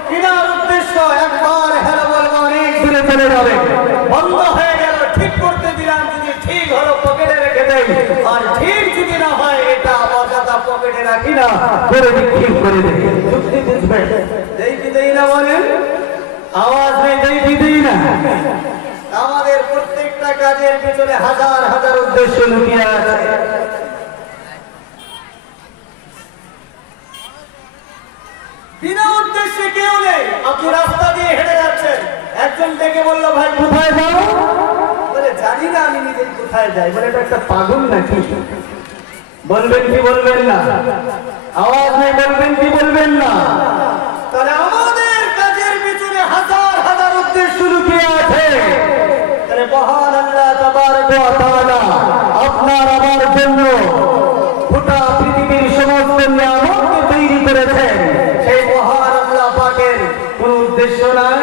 কেনার উদ্দেশ্য একবার হ্যালো বলবো, অনেক দূরে চলে যাবে, বন্ধ হয়ে গেল, ঠিক করতে দিলাম, যদি ঠিক হলো পকেটে রেখে দেয়, আর ঠিক যদি না হয় এটা অযথা পকেটে রাখি না, করে ঠিক করে দেয়। যুক্তি বুঝবে? দেই কি দেই না বলেন? আওয়াজ নেই, দেই কি দেই না? আমাদের প্রত্যেকটা কাজের পিছনে হাজার হাজার উদ্দেশ্য লুকিয়ে আছে। বিনা উদ্দেশ্যে কেউ নেই। আপনি রাস্তা দিয়ে হেঁটে যাচ্ছেন, একজন ডেকে বললো ভাই কোথায় যাও? বলে জানি না আমি নিজেই কোথায় যাই। বলে এটা একটা পাগল নাকি? বলবেন কি বলবেন না? আওয়াজ নেই, বলবেন কি বলবেন না? তাহলে আমাদের কাজের পিছনে হাজার হাজার উদ্দেশ্য লুকিয়ে আছে। তাহলে মহান আল্লাহ তাবারক ওয়া তাআলা আপনার আমার জন্য গোটা পৃথিবীর সমস্ত নিয়ামতকে তৈরি করেছেন। সেই মহান আল্লাহ পাকের কোন উদ্দেশ্য নাই?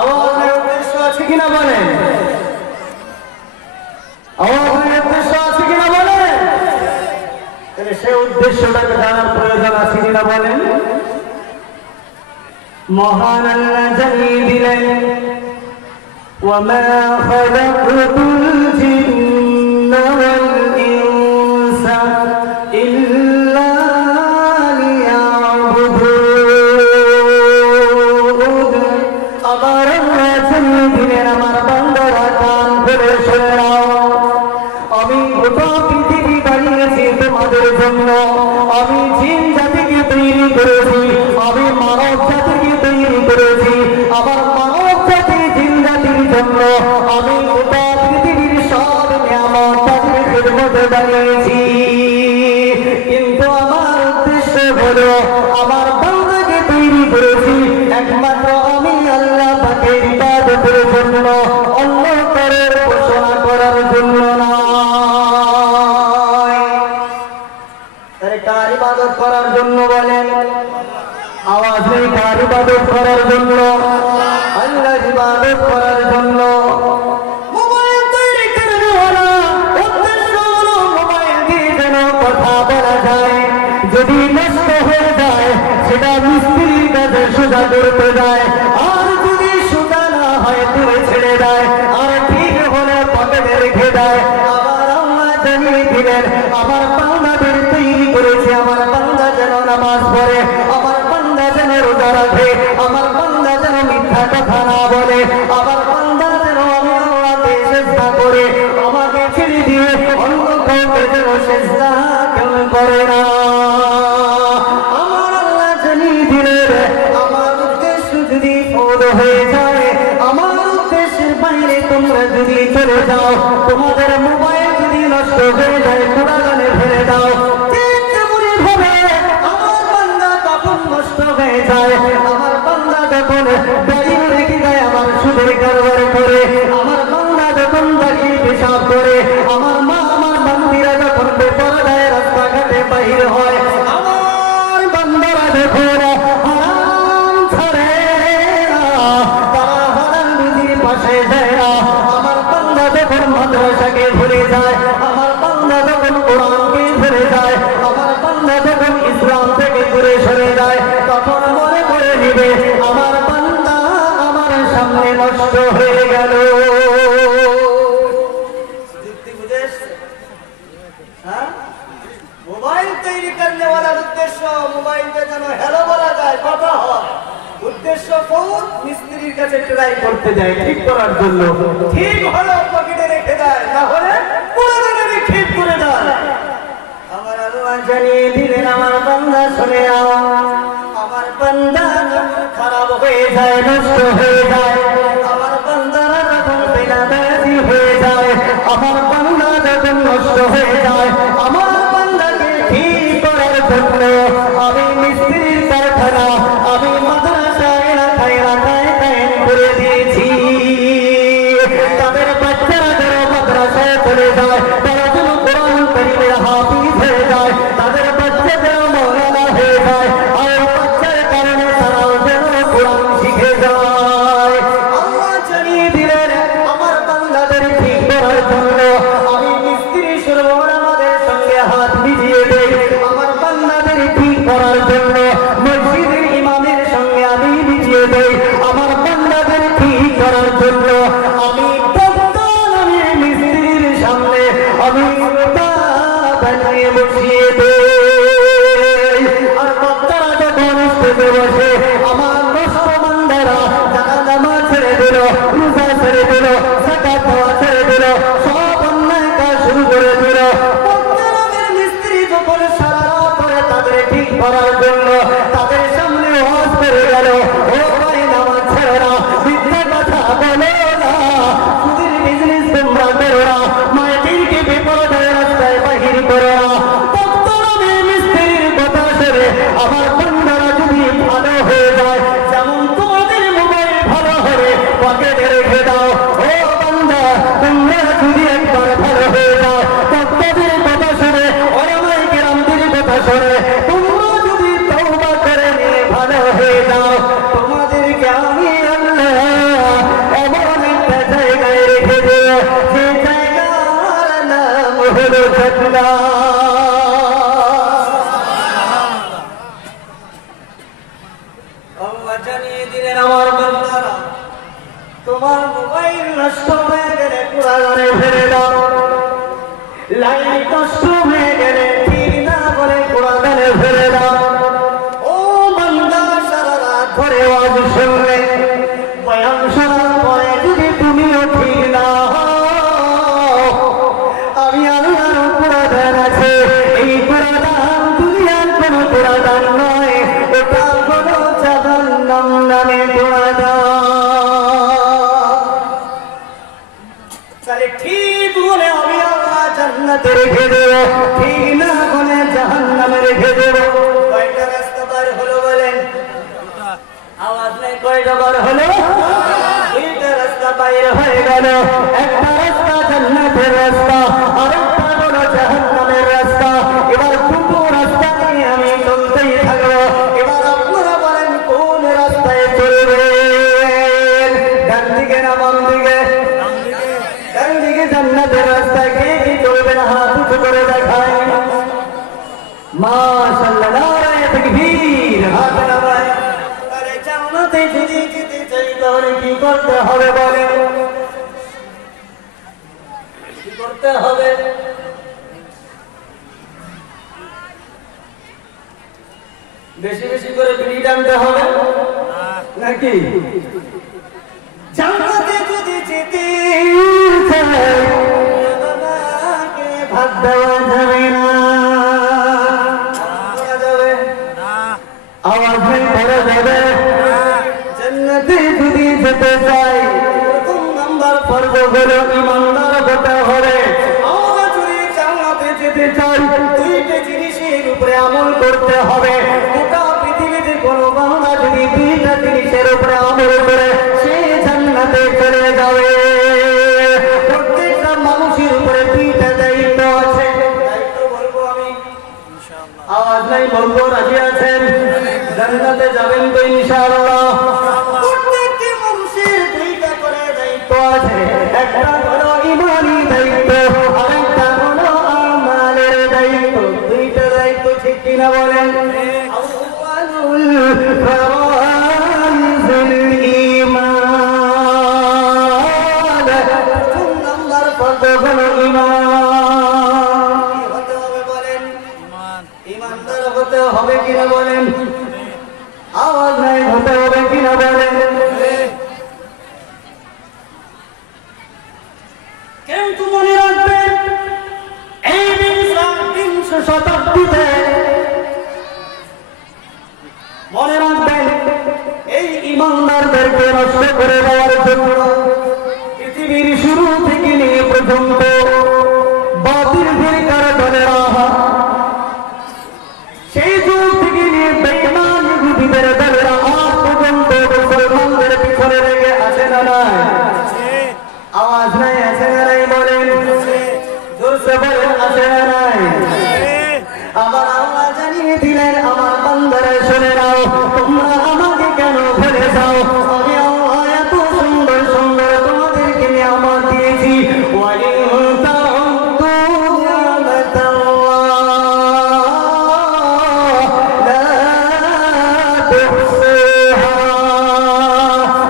আমাদের উদ্দেশ্য আছে কিনা বলেন? আমাদের উদ্দেশ্য আছে কিনা বলেন? তাহলে সেই উদ্দেশ্যটাকে জানার প্রয়োজন আছে কিনা বলেন? মহান আল্লাহ জানিয়ে দিলেন, ওয়ামা খালাকুতুল জিন্না ওয়াল ইনসা ইল্লা লিয়াবুদুন। আমার আল্লাহ জানিয়ে দিলেন, আমার বান্দারা কান খুলে শুনে নাও, আমি গোটা পৃথিবী বানিয়েছি তোমাদের জন্য। আমি জিন জাতিকে তৈরি করেছি, আমি মানব জাতিকে তৈরি করেছি। আমার মানব জাতি জিন জাতির জন্য আমি গোটা পৃথিবীর সব নিয়ামত তাদের খিদমতে বানিয়েছি। কিন্তু আমার উদ্দেশ্য হলো আমার বান্দাকে তৈরি করেছি একমাত্র আমি আল্লাহ পাকের ইবাদতের জন্য, অন্য কারোর ঘোষণা করার জন্য নয়। আরে কার ইবাদত করার জন্য বলেন? আওয়াজ নেই, কার ইবাদত করার জন্য? আল্লাহর ইবাদত করার জন্য। মোবাইল তৈরি করবে ওরা, উদ্দেশ্য হলো মোবাইল দিয়ে যেন কথা বলা যায়, যদি নষ্ট হয়ে যায় সেটা মিস্ত্রির কাছে সোজা করতে যায়, আর যদি সোজা না হয় দূরে ছেড়ে দেয়, আর ঠিক হলে পকেটে রেখে দেয়। আবার আল্লাহ জানিয়ে দিলেন, আমার বান্দাদের তৈরি করেছে আমার বান্দা যেন নামাজ পড়ে, আমার বান্দা যেন রোজা রাখে, আমার বান্দা যেন মিথ্যা কথা না বলে, আমার বান্দা যেন আমি আল্লাহকে চেষ্টা করে, আমাকে ছেড়ে দিয়ে অন্য কাউকে যেন চেষ্টা কেউ করে না। হয়ে যায়, আমার দেশের বাইরে তোমরা যদি চলে যাও, তোমাদের মোবাইল যদি নষ্ট হয়ে যায়, পুরাগানে ফেলে দাও, তেমনি ভাবে আমার বান্দা তখন নষ্ট হয়ে যায়, আমার বান্দা যখন দাঁড়িয়ে রেখে যায়, আমার সুদের কারবার করে, আমার বান্দা যখন দাঁড়িয়ে পেশাব করে, আমার মা আমার বান্দিরা যখন বেপরদায় রাস্তাঘাটে বাহির হয়, আমার বান্দারা যখন হারাম ছাড়ে না, তারা হারাম রুজির পাশে যায় না, আমার বান্দা যখন মাদ্রাসাকে ভুলে যায়, আমার বান্দা যখন কোরআনকে ভুলে যায়, আমার বান্দা যখন ইসলাম থেকে দূরে সরে যায়, তখন মনে করে নিবে আমার বান্দা আমার সামনে নষ্ট হয়ে গেল। মোবাইল তৈরি করने वाला উদ্দেশ্য মোবাইল पे যেন হ্যালো বলা যায়, কথা হয়, উদ্দেশ্য কোন মিস্ত্রির কাছে ট্রাই করতে যায় ঠিক করার জন্য, ঠিক হলো পকেটে রেখে দেয়, না হলে পুরোটাকে ঠিক করে দেয়। আমার আল্লাহ জানিয়ে দিলেন আমার বান্দা শুনে নাও, আমার বান্দা যখন খারাপ হয়ে যায়, নষ্ট হয়ে যায়, আমার বান্দারা যখন বেনামাজি হয়ে যায়, আমার বান্দা যখন নষ্ট হয়ে যায়, আমার বান্দাকে ঠিক করার জন্য আমি মিস্ত্রির কারখানা, আমি মাদ্রাসা এলাকায় কায়েম করে দিয়েছি। তাদের বাচ্চারা যেন মাদ্রাসায় চলে যায়, তারা যেন কোরআন কারীমের হাফিজ হয়ে যায়, তাদের বাচ্চা যেন মাওলানা হয়ে যায়, আর বাচ্চার কারণে তারাও যেন কোরআন শিখে যায়। আল্লাহ জানিয়ে দিলেন আমার বান্দাদের ঠিক করার জন্য আমি মিস্ত্রি সরবর আমাদের সঙ্গে হাত মিলিয়ে দেই, আমার বান্দাদের ঠিক করার জন্য মসজিদের ইমামের সঙ্গে আমি মিলিয়ে দেই, আমার বান্দাদের ঠিক করার জন্য আমি আমি মিস্ত্রির সামনে আমি বানিয়ে বসিয়ে দেই। আর বাচ্চারা যখন স্টেজে বসে আমার মুসলমানরা যারা নামাজ ছেড়ে দিল, রোজা ছেড়ে দিল, যাকাত দেওয়া ছেড়ে দিল, সব অন্যায় কাজ শুরু করে দিল, মিস্ত্রি যখন সারা রাত করে তাদের ঠিক করার জন্য তাদের সামনে ওয়াজ করে গেল, ও ভাই নামাজ ছেড়ো না, মিথ্যা কথা বলো না, সুদের বিজনেস তোমরা করো না, মায়েদেরকে বেপরদায় রাস্তায় বাহির করো না, মিস্ত্রির কথা শুনে আমার বান্দারা যদি ভালো হয়ে যায়, যেমন তোমাদের মোবাইল ভালো হলে পকেটে রেখে দাও, ও বান্দা তোমরা যদি একবার ভালো হয়ে যাও, তাদের কথা শুনে ওলামায়ে কেরামদের কথা শুনে তোমরা যদি তওবা করে নিয়ে ভালো হয়ে যাও, তোমাদেরকে আমি আল্লাহ এমন একটা জায়গায় রেখে দেব যে জায়গার নাম হলো জান্নাত। আল্লাহ জানিয়ে দিলেন আমার বান্দারা তোমার মোবাইল নষ্ট হয়ে গেলে পুরাগানে ফেলে দাও, লাইট নষ্ট হয়ে গেলে ঠিক না করে পুরাগানে ফেলে দাও। ও বান্দা সারা রাত ধরে ওয়াজ শুনলে, বয়ান শোনার পরে যদি তুমিও ঠিক না হও, আমি আল্লাহর পুরাদান আছে, এই পুরাদান দুনিয়ার কোন পুরাদান নয়, এটা কোনো জাহান্নাম নামে পুরাদান। তাহলে ঠিক বলে আমি আল্লাহ জান্নাতে রেখে দেব, ঠিক না বলে জাহান্নামে রেখে দেব। কয়টা রাস্তা পার হলো বলেন? আওয়াজ নেই, কয়টা বার হলো? দুইটা রাস্তা বাইর হয়ে গেল, একটা রাস্তা জান্নাতের রাস্তা, আরেকটা হলো জাহান্নামের রাস্তা। এবার দুটো রাস্তা নিয়ে আমি চলতেই থাকবো। এবার আপনারা বলেন কোন রাস্তায় চলবেন, ডান দিকে না বাম দিকে? ডান দিকে জান্নাতের রাস্তায় কে কি চলবেন হাত উঁচু করে দেখায়। মাশাআল্লাহ, নারায়ে তাকবীর, হাত নামায়। আরে জান্নাতে যদি যেতে চাই তাহলে কি করতে হবে বলেন? কি করতে হবে? বেশি বেশি করে বিড়ি টানতে হবে নাকি? জান্নাতে যদি যেতে চাই ভাত দেওয়া যাবে না, আওয়াজ করা যাবে। জান্নাতে যদি দিতে চাই। প্রথম নাম্বার ফরজ হলো ইমানদার হতে হবে। আমরা যদি জান্নাতে যেতে চাই দুইটা জিনিসের উপরে আমল করতে হবে। গোটা পৃথিবীতে কোনো বান্দা যদি দুইটা জিনিসের উপরে আমল করে সে জান্নাতে চলে যাবে। প্রত্যেকটা মানুষের উপরে দুইটা দায়িত্ব আছে। দায়িত্ব বলবো আমি, আওয়াজ নাই বলবো, রাজি আছেন? জান্নাতে যাবেন তো ইনশাআল্লাহ। প্রত্যেকটি মানুষের দুইটা করে দায়িত্ব আছে। একটা হলো ইমানি দায়িত্ব, আরেকটা হলো আমালের দায়িত্ব। দুইটা দায়িত্ব ঠিক কিনা বলেন? আউয়ালুল ফারাইজুল ঈমান, প্রথম নাম্বার ফরজ হলো ঈমান। কি হতে হবে বলেন? ঈমানদার হতে হবে কিনা বলেন? আওয়াজ নাই, হতে হবে কিনা বলেন? কিন্তু মনে রাখবেন এই 20 শতাব্দীতে, মনে রাখবেন এই ঈমানদারদেরকে নষ্ট করে দেওয়ার জন্য পৃথিবীর শুরু থেকে নিয়ে পর্যন্ত বাতিল ফিরকার দলেরা সেই যুগ থেকে নিয়ে বেঈমান ইহুদিদের দলেরা আজ পর্যন্ত মুসলমানদের পিছনে লেগে আছে না নাই? আওয়াজ নাই, আছে না নাই বলেন? জোরসে বলেন, আছে না নাই? আমার আল্লাহ জানিয়ে দিলেন, আমার বান্দারা শুনে নাও, তোমরা আমাকে কেন ভুলে যাও? আমি আল্লাহ এত সুন্দর সুন্দর তোমাদেরকে নিয়ামত দিয়েছি।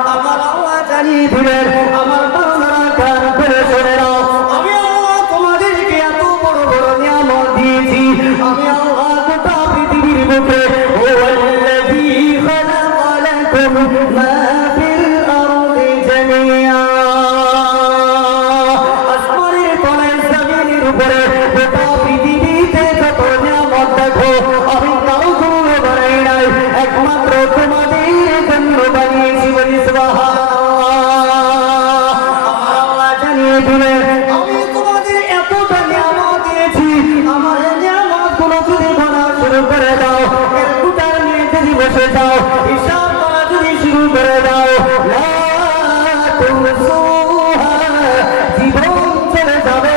আমার আল্লাহ জানিয়ে দিলেন, আমার বান্দারা কান খুলে শুনে নাও, আমি আল্লাহ তোমাদেরকে এত বড় বড় নিয়ামত দিয়েছি। আমি আল্লাহ গোটা পৃথিবীর বুকে হুয়াল্লাযী খালাকা লাকুম মা ফিল আরদি জামিআ, আসমানের তলায় জমিনের উপরে গোটা পৃথিবীতে যত নিয়ামত দেখো আমি কারো জন্য বানাই নাই, একমাত্র তোমাদের জন্য বানিয়েছি। বলি সুবহানাল্লাহ। আমার আল্লাহ জানিয়ে দিলেন, আমি তোমাদের এতটা নিয়ামত দিয়েছি, আমার এই নিয়ামত গুলো যদি গোনা শুরু করে দাও, ক্যালকুলেটর নিয়ে যদি বসে যাও, হিসাব করা যদি শুরু করে দাও, লা তুহসুহা, জীবন চলে যাবে,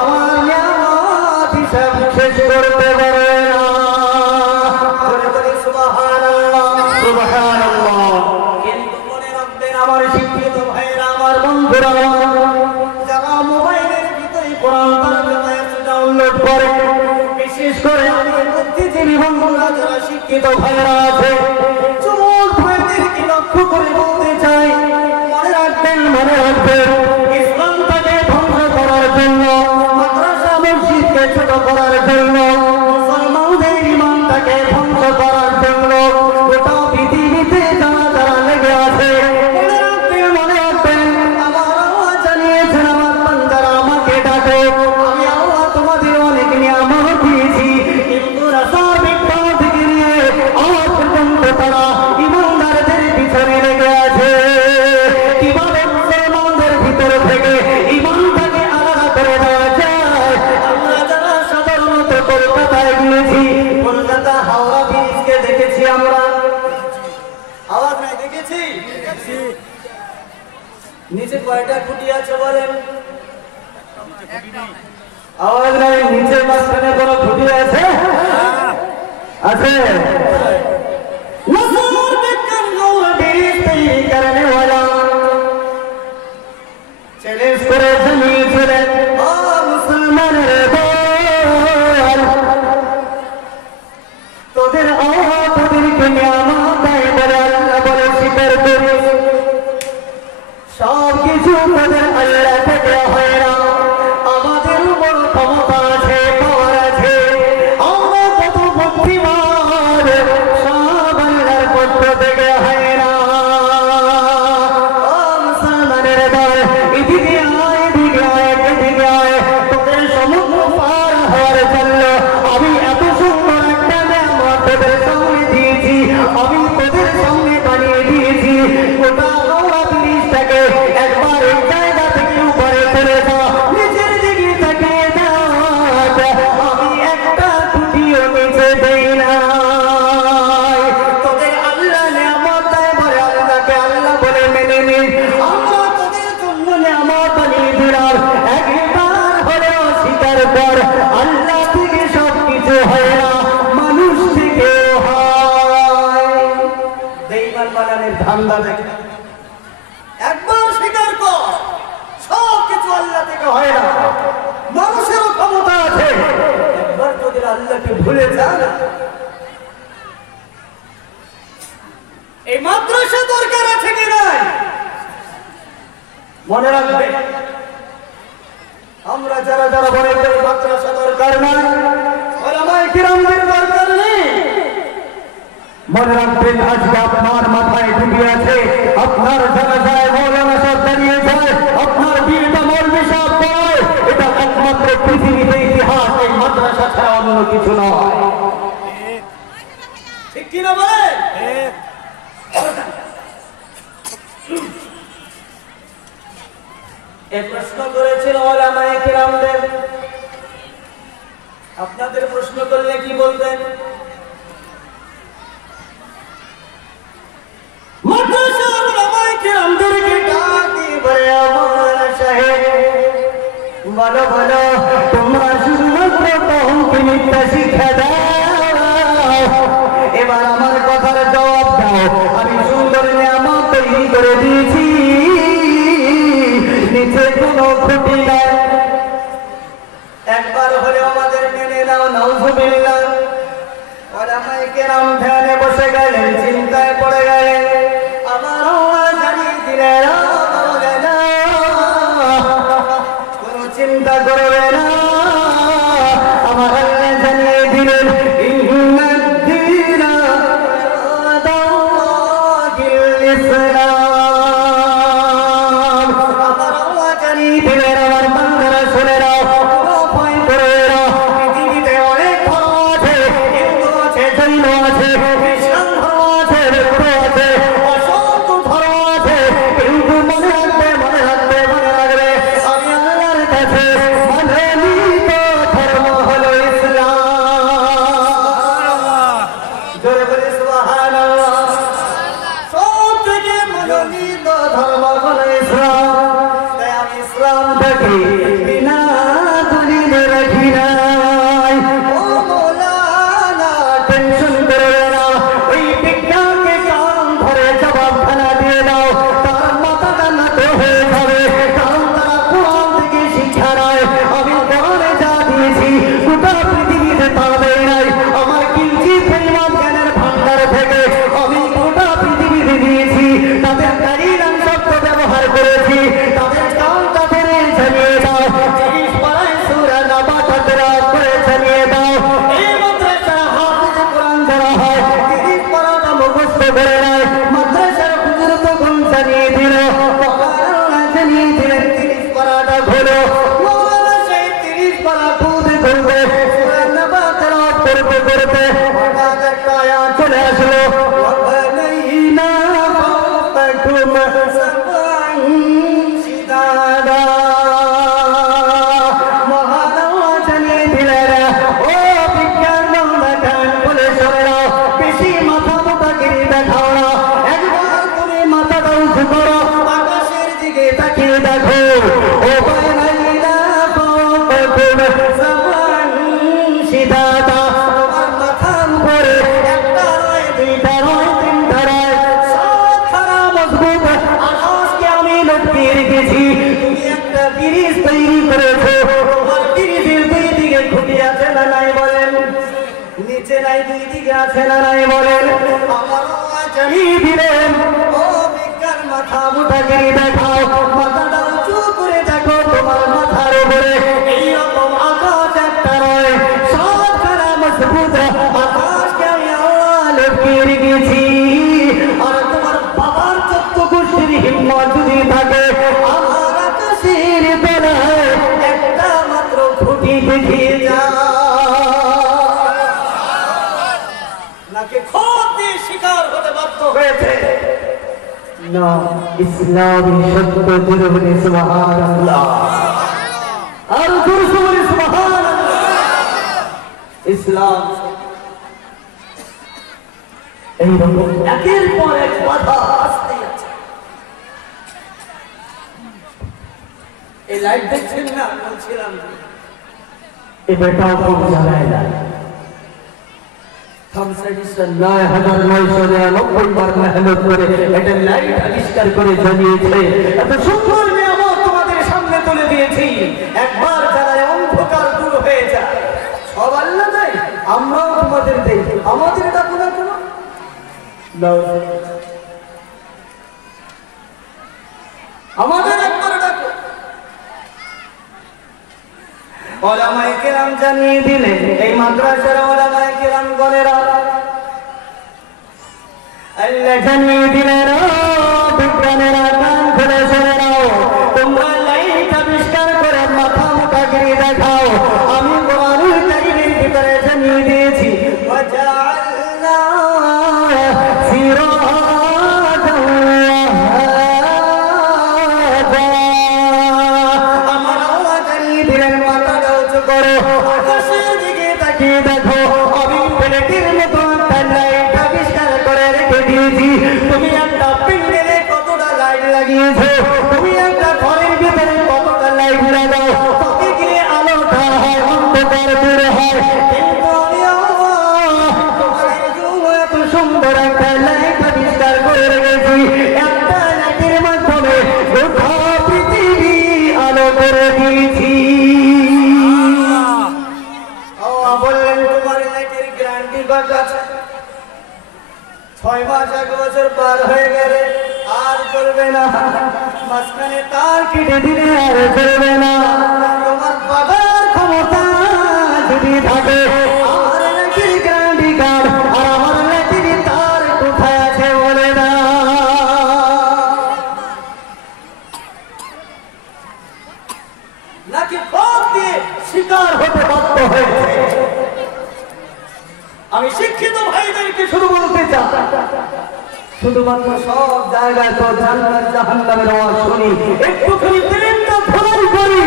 আমার নিয়ামত হিসাব শেষ করতে পারবে না। বলে বলি সুবহানাল্লাহ, সুবহানাল্লাহ। কিন্তু মনে রাখবেন আমার শিক্ষিত ভাইরা, আমার বন্ধুরা, যারা মোবাইলের ভিতরে কোরআন ডাউনলোড করে, বিশেষ করে আমি বুদ্ধিজীবী বন্ধুরা যারা শিক্ষিত ভাইরা আছে, যুবক ভাইদেরকে লক্ষ্য করে বলতে চাই, মনে রাখবেন, মনে রাখবেন, ইসলামটাকে ধ্বংস করার জন্য, মাদ্রাসা মসজিদকে ছোট করার জন্য, মুসলমানদের ঈমানটাকে ধ্বংস করার জন্য গোটা পৃথিবীতে যারা যারা লেগে আছে, মনে রাখবেন, মনে রাখবেন, আমার আল্লাহ জানিয়েছেন, আমার বান্দারা আমাকে ডাকো, আমি আল্লাহ তোমাদের অনেক নিয়ামত দিয়েছি। কিন্তু রাসূল বিপ্লব থেকে নিয়ে আজ পর্যন্ত তারা ঈমানদারদের পিছনে লেগে আছে। কিভাবে মুসলমানদের ভিতর থেকে ঈমানটাকে আলাদা করে দেওয়া যায়? আমরা যারা সাধারণত কলকাতায় গিয়েছি, কলকাতা হাওড়া ব্রিজকে দেখেছি আমরা। আওয়াজ নাই, দেখেছি? নিচে কয়টা খুঁটি আছে বলেন? আওয়াজ নাই, নিচে মাঝখানে কোনো খুঁটি আছে? আছে। নজর বিজ্ঞান হাওড়া ব্রিজ তৈরি করনে वाला চ্যালেঞ্জ করে জানিয়েছিলেন, ও মুসলমানের দল, তোদের তোদেরকে নিয়ামত দেয় বলে আল্লাহ বলে স্বীকার করিস, সব কিছু তাদের আল্লাহ থেকে হয় না, আমাদের বড় ক্ষমতা আছে, পাওয়ার আছে, আমরা কত বুদ্ধিমান, সব বেঈমান বানানোর ধান্দা দেখে। একবার স্বীকার কর, সব কিছু আল্লাহ থেকে হয় না, মানুষেরও ক্ষমতা আছে। একবার তোদের আল্লাহকে ভুলে যা না। এই মাদ্রাসা দরকার আছে কি নাই মনে রাখবে। আমরা যারা যারা বলে মাদ্রাসা দরকার নাই, ওলামায়ে কিরামদের দরকার নেই, মনে রাখবেন আজকে আপনার মাথায় ঢুকে আছে, আপনার জানাজায় মৌলানা সাহেব দাঁড়িয়ে যায়, আপনার বিয়েটা মৌলভী সাহেব পড়ায়, এটা একমাত্র পৃথিবীতে ইতিহাস, এই মাদ্রাসা ছাড়া অন্য কিছু নয়। ঠিক কিনা বলে? এই প্রশ্ন করেছিল ওলামায়ে কিরামদের, আপনাদের প্রশ্ন করলে কি বলবেন? মাদ্রাসা ওলামায়ে কিরামদেরকে ডাক দিয়ে বলে, আমার সাহেব বলো বলো, তোমরা শুধুমাত্র কওমকে মিথ্যা শিক্ষা দাও, এবার আমার কথার জবাব দাও। আমি সুন্দর নিয়ামত তৈরি করে দিয়েছি, নিচে কোনো খুঁটি নাই, একবার হলে আমাদের মেনে নাও, নাউযুবিল্লাহ। ওলামায়ে কেরাম ধ্যানে বসে গেলেন, চিন্তায় পড়ে গেলেন। আমার আল্লাহ জানিয়ে দিলেন, কোনো চিন্তা করবে না, আমার আল্লাহ জানিয়ে দিলেন, ইন্নাদ-দীনা ইনদাল্লাহিল ইসলাম। আমার আল্লাহ জানিয়ে দিলেন, আমার বান্দারা শুনে নাও, ভয় করে না, পৃথিবীতে অনেক ধর্ম আছে, হিন্দু আছে, জৈন আছে, খ্রিস্টান ধর্ম আছে, বৌদ্ধ আছে, অসংখ্য ধর্ম আছে, কিন্তু মনে রাখবে, মনে রাখবে, মনে রাখবে, আমি আল্লাহর কাছে মনোনীত ধর্ম হলো ইসলাম। জোরে বলি সুবহানাল্লাহ। সব থেকে মনোনীত ধর্ম হলো ইসলাম। তাই আমি ইসলামটাকে বিনা দলিলে রাখি নাই। ও মৌলানা, টেনশন করবে না, ওই বিজ্ঞানকে কান ধরে জবাবখানা দিয়ে দাও, তার মাথাটা নত হয়ে যাবে, কারণ তারা কোরআন থেকে শিক্ষা নেয়। আমি কোরআনে যা দিয়েছি গোটা পৃথিবীতে তা দেয় নাই, আমার কিঞ্চিৎ পরিমাণ জ্ঞানের ভান্ডার থেকে আমি গোটা পৃথিবীতে দিয়েছি। তাদের কারিনাম শব্দ ব্যবহার করেছি, তাদের কান তাদের জানিয়ে দাও, 30 পারায় সূরা নাবাতা তেলাওয়াত করে জানিয়ে দাও। এই মাদ্রাসার হাফেজ কোরআন যারা হয়, 30 পারাটা মুখস্থ করে নেয়, মাদ্রাসার হুজুর তখন জানিয়ে দিল, আল্লাহ জানিয়ে দিলেন 30 পারাটা হলো। মৌলানা সাহেব 30 পারা খুদ করবে, সূরা নাবাতা তেলাওয়াত করতে করতে হঠাৎ একটা আয়াত চলে আসলো, ওয়াবানাইনা ফাওকাকুম সাবআন শিদাদা। মহান আল্লাহ জানিয়ে দিলেন, ও বিজ্ঞান বান্দা, কান খুলে শুনে নাও, বেশি মাথা মোটাগিরি দেখাও না, একবার করে মাথাটা উঁচু করো, আকাশের দিকে তাকিয়ে দেখো, ওয়াবানাইনা ফাওকাকুম সাবআন শিদাদা। তোমার মাথার উপরে একটা নয়, দুইটা নয়, তিনটা নয়, 7খানা মজবুত আকাশকে আমি লটকিয়ে রেখেছি। তুমি একটা ব্রিজ তৈরি করেছো, তোমার ব্রিজের দুই দিকে খুঁটি আছে না নাই বলেন? নিচে নাই, দুই দিকে আছে না নাই বলেন? আমার আল্লাহ জানিয়ে দিলেন, ও বিজ্ঞান মাথা মোটাগিরি দেখাও, মাথাটা উঁচু করে দেখো, তোমার মাথার উপরে এইরকম আকাশ একটা নয়, 7খানা মজবুত আকাশকে আমি আল্লাহ লটকিয়ে রেখেছি। আর তোমার বাবার 14 গোষ্ঠীর হিম্মত যদি থাকে, আমার আকাশের তলায় একটা মাত্র খুঁটি দেখিয়ে যাও। নাকি খোদ দিয়ে শিকার হতে বাধ্য হয়েছে না, ইসলামী সত্য জোরে বলি সুবহানাল্লাহ, আর জোরে বলি সুবহানাল্লাহ। ইসলাম এইরকম একের পর এক বাধা আসতেই আছে। এই লাইট দেখছেন না, বলছিলাম এটাও কম জানায় না, थॉमसन एडिसन 9999 বার মেহনত করে একটা লাইট আবিষ্কার করে জ্বালিয়েছে। এত সুন্দর নিয়ামত তোমাদের সামনে তুলে দিয়েছি, একবার যারা অন্ধকার দূর হয়ে যায়। সব আল্লাহ দেয়, আমরাও তোমাদের দেই, আমাদের ডাকো না কেন? আমাদের একবার ডাকো। ওলামায়ে কেরাম জানিয়ে দিলেন, এই মাদ্রাসার ওলামায়ে কেরাম গণেরা আল্লাহ জানিয়ে দিলেন, বিজ্ঞানেরা কান খুলে শুনে নাও, তোমরা লাইট আবিষ্কার করে মাথা মুখা গিয়ে দেখাও। আমি কোরআনুল কারীমের ভিতরে জানিয়ে দিয়েছি, ওয়াজআলনা সিরাজান ওয়াহাজা। আমার আল্লাহ জানিয়ে দিলেন, মাথাটা উঁচু করো, আকাশের দিকে তাকিয়ে দেখো, আমি প্লেটের মতো একটা লাইট আবিষ্কার করে রেখে দিয়েছি। তুমি একটা প্যান্ডেলে কতটা লাইট লাগিয়েছো, তুমি একটা ঘরের ভিতরে কতটা লাইট লাগাও, তবে গিয়ে আলোটা হয়, অন্ধকার দূর হয়। কিন্তু আমি তোমাদের জন্য এত সুন্দর একটা লাইট আবিষ্কার করে রেখেছি, একটা লাইটের মাধ্যমে গোটা পৃথিবী আলো করে দিয়েছি। বললেন, তোমার লাইটের গ্যারান্টি কত আছে? 6 মাস 1 বছর পার হয়ে গেলে আর চলবে না, মাঝখানে তার কেটে দিলে আর চলবে না। তোমার বাবার ক্ষমতা যদি থাকে, আমার লাইটের গ্যারান্টি কার্ড আর আমার লাইটের তার কোথায় আছে বলে না। নাকি পথ দিয়ে শিকার হতে বাধ্য হয়েছে? আমি শিক্ষিত ভাইদেরকে শুধু বলতে চাই, শুধুমাত্র সব জায়গায় তো জান্নাত জাহান্নামের আওয়াজ শুনি, একটুখানি দিনটা ফলো করি।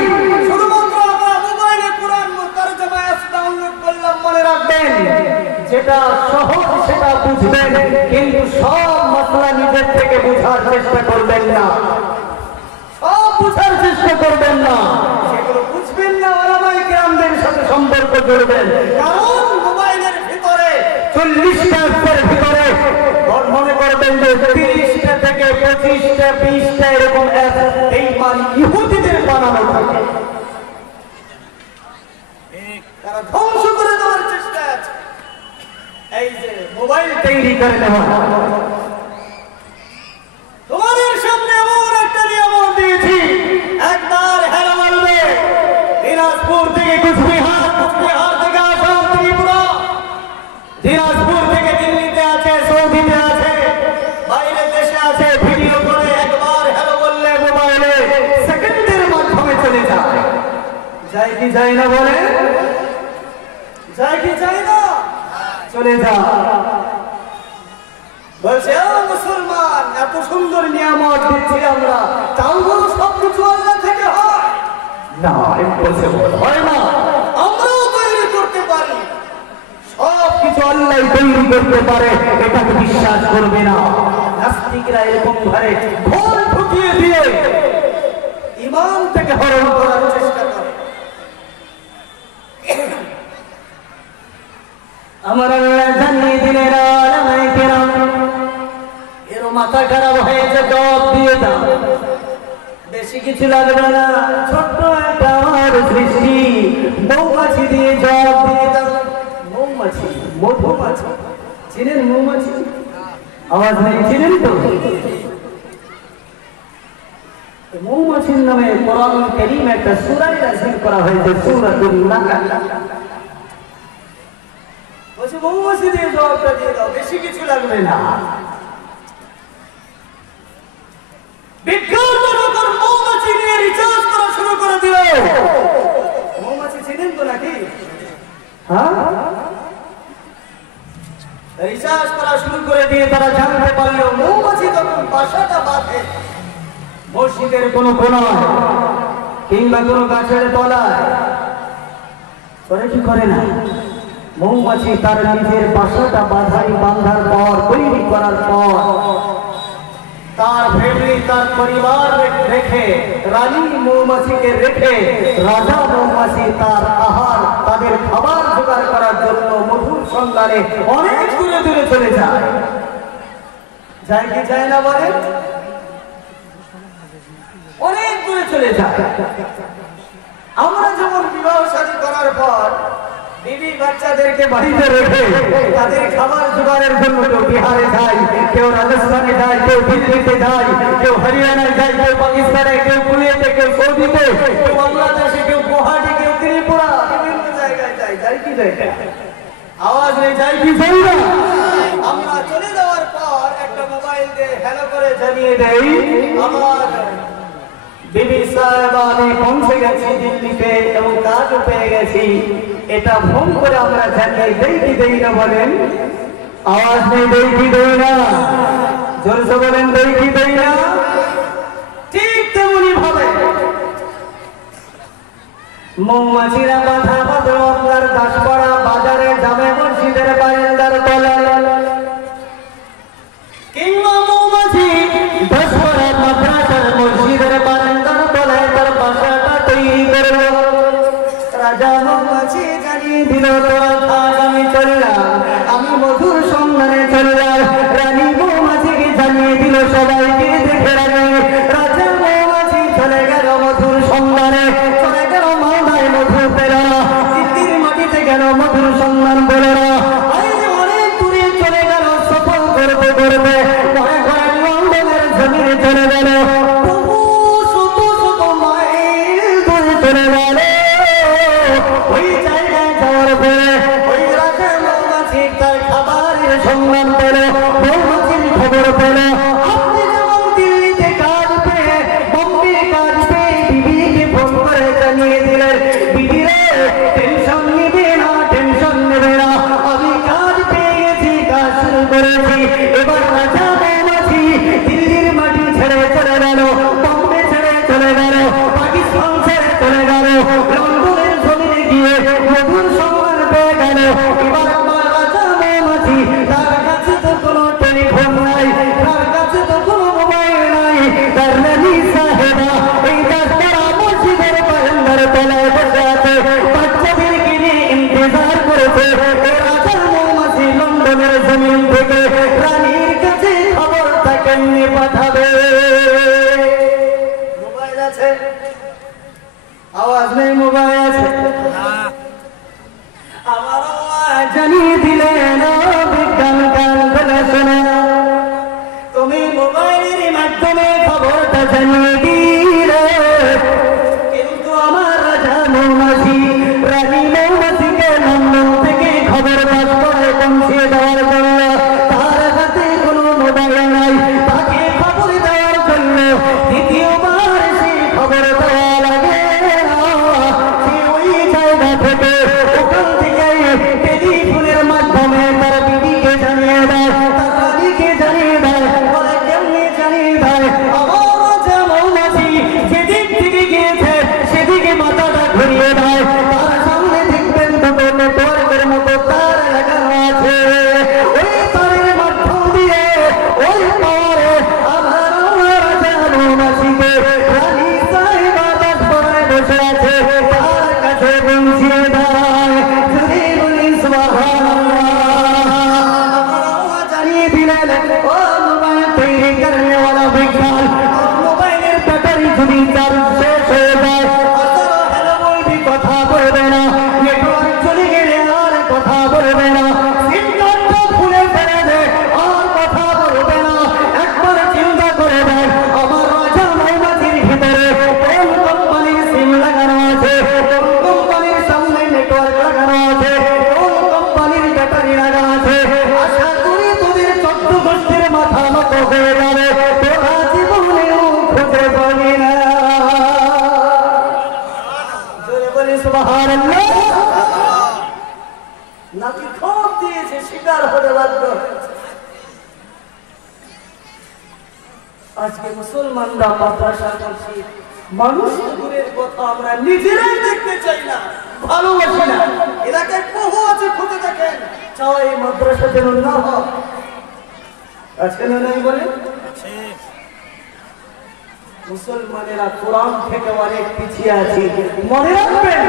শুধুমাত্র আমরা মোবাইলে কোরআন তরজমা ডাউনলোড করলাম, মনে রাখবেন, যেটা সহজ সেটা বুঝবেন, কিন্তু সব মাসলা নিজের থেকে বোঝার চেষ্টা করবেন না, সব বুঝার চেষ্টা করবেন না। সেগুলো বুঝবেন না, ওলামায়ে কেরামদের সাথে সম্পর্ক করবেন। কারণ মোবাইলের ভিতরে 40টা অ্যাপের ভিতরে মনে করবেন যে 30টা থেকে 25টা 20টা এরকম অ্যাপ এই ইহুদিদের বানানো থাকে। তারা ধ্বংস করে দেওয়ার চেষ্টা আছে। এই যে মোবাইল তৈরি করে নেওয়া, তোমাদের সামনে এমন একটা নিয়ামত দিয়েছি, একবার হেরা মারবে। দিনাজপুর থেকে কুচবিহার, কুচবিহার থেকে আসাম, ত্রিপুরা, দিনাজপুর থেকে দিল্লিতে আছে, সৌদিতে আছে, বাইরের দেশে আছে, ভিডিও করে একবার হ্যালো বললে মোবাইলে সেকেন্ডের মাধ্যমে চলে যায়। যায় কি যায় না বলে? যায় কি যায় না? চলে যায়। বলছে, ও মুসলমান, এত সুন্দর নিয়ামত দিচ্ছি আমরা, তাও বলো সবকিছু আল্লাহ থেকে হয় না? ইম্পসিবল, হয় না। আমরাও তৈরি করতে পারি, সব কিছু আল্লাহ তৈরি করতে পারে, এটাকে বিশ্বাস করবে না। নাস্তিকরা এরকম ভাবে ঘোর ঢুকিয়ে দিয়ে ঈমান থেকে হরণ করার চেষ্টা করে। আমার আল্লাহ জানিয়ে দিলেন, ওলামায়ে কেরাম এর মাথা খারাপ হয়েছে, জবাব দিয়ে দাও, বেশি কিছু লাগবে না, ছোট্ট একটা আমার সৃষ্টি মৌমাছি দিয়ে জবাব দিয়ে দাও। মৌমাছি, মধুমাছি, চিনেন মৌমাছি? আওয়াজ নেই, চিনেন তো? মৌমাছির নামে কোরআনুল কারীম একটা সূরা নাযিল করা হয়েছে, সূরাতুন নাহল। বলছে মৌমাছি দিয়ে জবাবটা দিয়ে দাও, বেশি কিছু লাগবে না। বিজ্ঞান যখন মৌমাছি নিয়ে রিসার্চ করা শুরু করে দিল, মৌমাছি চিনেন তো নাকি? হ্যাঁ, রিসার্চ করা শুরু করে দিয়ে তারা জানতে পারলো, মৌমাছি যখন বাসাটা বাঁধে মসজিদের কোনো কোণায় কিংবা কোনো গাছের তলায়, করে কি করে না? মৌমাছি তার নিজের বাসাটা বাঁধার পর, তৈরি করার পর, তার ফ্যামিলি, তার পরিবার রেখে, রানী মৌমাছিকে রেখে, রাজা মৌমাছি তার আহার, তাদের খাবার জোগাড় করার জন্য মধুর সন্ধানে অনেক দূরে দূরে চলে যায়। যায় কি যায় না বলে? অনেক দূরে চলে যায়। আমরা যেমন বিবাহ শাদী করার পর বিবি বাচ্চাদেরকে বাড়িতে রেখে তাদের খাবার জোগাড়ের জন্য কেউ বিহারে যায়, কেউ রাজস্থানে যায়, কেউ দিল্লিতে যায়, কেউ হরিয়ানায় যায়, কেউ পাকিস্তানে, কেউ কুয়েতে, কেউ সৌদিতে, কেউ বাংলাদেশে, কেউ গুয়াহাটি, কেউ ত্রিপুরা, বিভিন্ন জায়গায় যায়। যায় কি যায়? আওয়াজ নেই, যায় কি যাই না? আমরা চলে যাওয়ার পর একটা মোবাইল দিয়ে হ্যালো করে জানিয়ে দেই, আমার বিবি সাহেব আমি পৌঁছে গেছি দিল্লিতে এবং কাজও পেয়ে গেছি। এটা ফোন করে আমরা জানিয়ে দেই কি দেই না বলেন? আওয়াজ নেই, দেই কি দেই না? জোরসে বলেন, দেই কি দেই না? ঠিক তেমনি ভাবে মৌমাছিরা কথা বলল আপনার দাসপাড়া বাজারে জামে মসজিদের বারান্দার তলায়, কিংবা মৌমাছি দাসপাড়া মাদ্রাসার মসজিদের বারান্দার তলায় তার বাসাটা তৈরি করল। রাজা মৌমাছি জানিয়ে দিল, তোরা থাক, আমি চললাম, আমি মধুর সন্ধানে চললাম। রানী মৌমাছিকে জানিয়ে দিল, সবাইকে দেখে রাখে। রাজা মৌমাছি চলে গেল মধুর সন্ধানে, চলে গেল মালদায় মধু পেল না, দিল্লির মাটিতে গেল মধুর সন্ধান পেল না। অনেক দূরে চলে গেল সফল করতে করতে, ঘরে ঘরে লন্ডনের জমিনে চলে গেল, শত শত মাইল দূরে চলে গেল। ওই জায়গায় যাওয়ার পরে ওই রাজা মৌমাছি তার খাবারের সন্ধান পেল, মৌমাছির খবর পেল। আপনি যেমন দিল্লিতে কাজ পেয়ে, বম্বে কাজ পেয়ে বিবিকে ফোন করে জানিয়ে দিলেন, বিবি রে টেনশন নিবে না, টেনশন নেবে না, আমি কাজ পেয়ে গেছি, কাজ শুরু করেছি। এবার রাজা মৌমাছি দিল্লির মাটি ছেড়ে চলে গেল, বম্বে ছেড়ে চলে গেল, পাকিস্তান ছেড়ে চলে গেল, লন্ডনের জমিনে গিয়ে মধুর সন্ধান পেয়ে গেল। এবার আমার রাজা মৌমাছি, তার কাছে তো কোনো টেলিফোন নাই, তার কাছে তো কোনো মোবাইল নাই, তার রানী সাহেবা এই দাসপাড়া মসজিদের বারান্দার তলায় বসে আছে, বাচ্চাদেরকে নিয়ে ইন্তজার করেছে। এই রাজা মৌমাছি লন্ডনের জমিন থেকে রানীর কাছে খবরটা কেমনি পাঠাবে? মোবাইল আছে? আওয়াজ নেই, মোবাইল আছে? আমার আওয়াজ জানিয়ে দিলেন, বিজ্ঞান গান বলে শোনে, তুমি মোবাইলের মাধ্যমে খবরটা জানিয়ে দিলে, কিন্তু আমার রাজা মৌমাছি রানী মৌমাছিকে লন্ডন থেকে খবর পাস করে পৌঁছে দেওয়ার জন্য তার হাতে কোনো মোবাইল নাই। তাকে খবর দেওয়ার জন্য দ্বিতীয়বার সে খবর দেওয়া লাগে না। সে ওই জায়গা থেকে ওখান থেকে টেলিফোনের মাধ্যমে তার বিবিকে জানিয়ে দেয়, তার রানীকে জানিয়ে দেয়। বলে কেমনি জানিয়ে দেয়? আমার রাজা মৌমাছি যেদিক থেকে গিয়েছে সেদিকে মাথাটা ঘুরিয়ে দেয়, তার সামনে দেখবেন দুটো নেটওয়ার্কের মতো তার লাগানো আছে। ওই তারের মাধ্যম দিয়ে ওই পাওয়ারে আমার রাজা মৌমাছিকে রানী সাহেবা দাসপাড়ায় বসে আছে, তার কাছে পৌঁছিয়ে দেয়। যদি বলি সুবহানাল্লাহ, জানিয়ে দিলেন ও মোবাইল তৈরি করনে वाला বিজ্ঞান, মোবাইলের ব্যাটারি যদি চার্জ শেষ হয়ে যায়, হ্যালো বলবি, কথা বলবে না, নেটওয়ার্ক চলে গেলে আর কথা বলবে না, সিম কার্ডটা খুলে ফেলে দে, আর কথা বলবে না। একবার চিন্তা করে দেন, আমার রাজা মৌমাছির ভিতরে কোন কোম্পানির সিম লাগানো আছে, কোন কোম্পানির সামনে নেটওয়ার্ক লাগানো আছে, কোন কোম্পানির ব্যাটারি লাগানো আছে। আশা করি তোদের 14 গোষ্ঠীর মাথা নত হয়ে যাবে, তোরা জীবনেও খুঁজে পাবি না। জোরে বলি সুবহানাল্লাহ। নাকি খোপ দিয়েছে, শিকার হতে বাধ্য। আজকে মুসলমানরা মাদ্রাসা করছি, মানুষ দূরের কথা আমরা নিজেরাই দেখতে চাই না, ভালোবাসি না। এলাকায় বহু আছে, খুঁজে দেখেন, চাই মাদ্রাসা যেন না হয়। আজকে নাই বলে মুসলমানেরা কোরআন থেকে অনেক পিছিয়ে আছে। মনে রাখবেন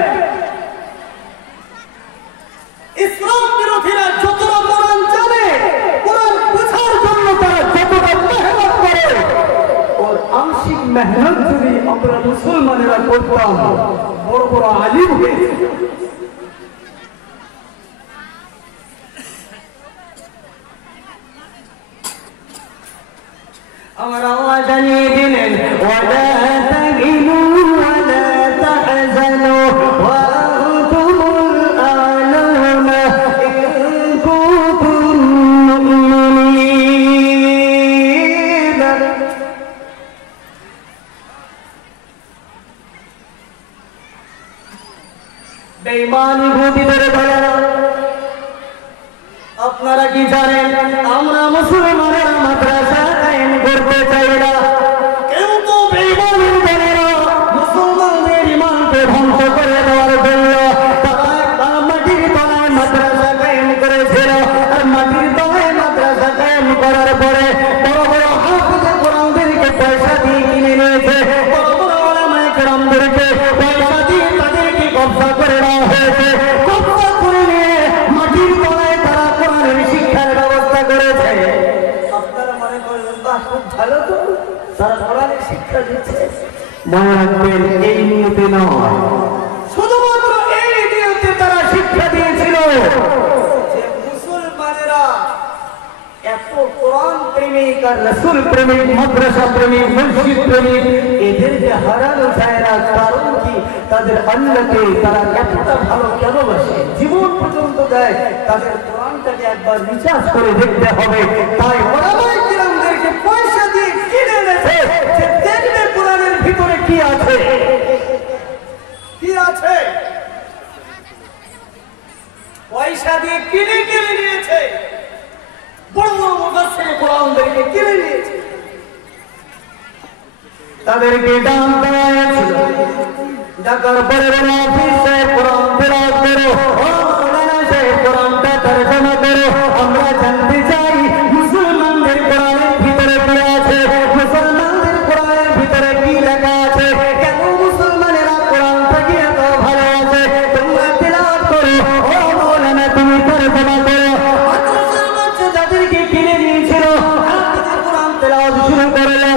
মেহনত যদি আমরা মুসলমানেরা করতাম বড় বড় আলিম হয়েছে। আমার আল্লাহ জানিয়ে দিলেন ওয়ালা তাহিনু ওয়ালা তাহজানু ওয়া আনতুমুল আ'লাউনা ইন কুনতুম মুমিনিন। বেঈমান ইহুদিদের ভাইরা, আপনারা কি জানেন আমরা মুসলমানেরা মাদ্রাসা কায়েম করতে চাই না, কিন্তু বেঈমানের ভাইরা মুসলমানদের ঈমানকে ধ্বংস করে দেওয়ার জন্য তারা মাটির তলায় মাদ্রাসা কায়েম করেছিল। আর মাটির তলায় মাদ্রাসা কায়েম করার পরে বড় বড় হাফেজে কোরআনদেরকে পয়সা দিয়ে কিনে নিয়েছে, বড় বড় উলামায়ে কেরামদেরকে পয়সা দিয়ে তাদেরকে কব্জা করে নেওয়া হয়েছে। কব্জা করে নিয়ে মাটির তলায় তারা কোরআনের শিক্ষার ব্যবস্থা করেছে। আপনারা মনে করবেন বাহ খুব ভালো তো, তারা কোরআনের শিক্ষা দিচ্ছে। মনে রাখবেন এই নিয়তে নয়, শুধুমাত্র এই নিয়তে তারা শিক্ষা দিয়েছিল যে মুসলমানেরা এত কোরআন প্রেমিক আর রাসূল প্রেমিক, মাদ্রাসা প্রেমিক, মসজিদ প্রেমিক, এদের যে হারানো যায় না কারণ কি? তাদের আল্লাহকে তারা এতটা ভালো কেন বাসে, জীবন পর্যন্ত দেয়। তাদের কোরআনটাকে একবার রিচার্জ করে দেখতে হবে। তাই ওলামায়ে কেরামদেরকে পয়সা দিয়ে কিনে এনেছে যে দেখবে কোরআনের ভিতরে কি আছে, কি আছে। পয়সা দিয়ে কিনে কিনে নিয়েছে, বড় বড় মুফাসসির কোরআনদেরকে কিনে নিয়েছে, তাদেরকে দাম দেওয়া হয়েছিল। ডাকার পরে বলে অফিসে কোরআন তেলাওয়াত করো, ও মাওলানা সাহেব কোরআনটা তরজমা করো। আমরা জানতে চাই মুসলমানদের কোরআনের ভিতরে কি আছে, মুসলমানদের কোরআনের ভিতরে কি লেখা আছে, কেন মুসলমানেরা কোরআনটাকে এত ভালোবাসে। তোমরা তেলাওয়াত করো, ও মাওলানা তুমি তরজমা করো। মাদ্রাসার বাচ্চা যাদেরকে কিনে নিয়েছিল তাদের কোরআন তেলাওয়াত শুরু করলো।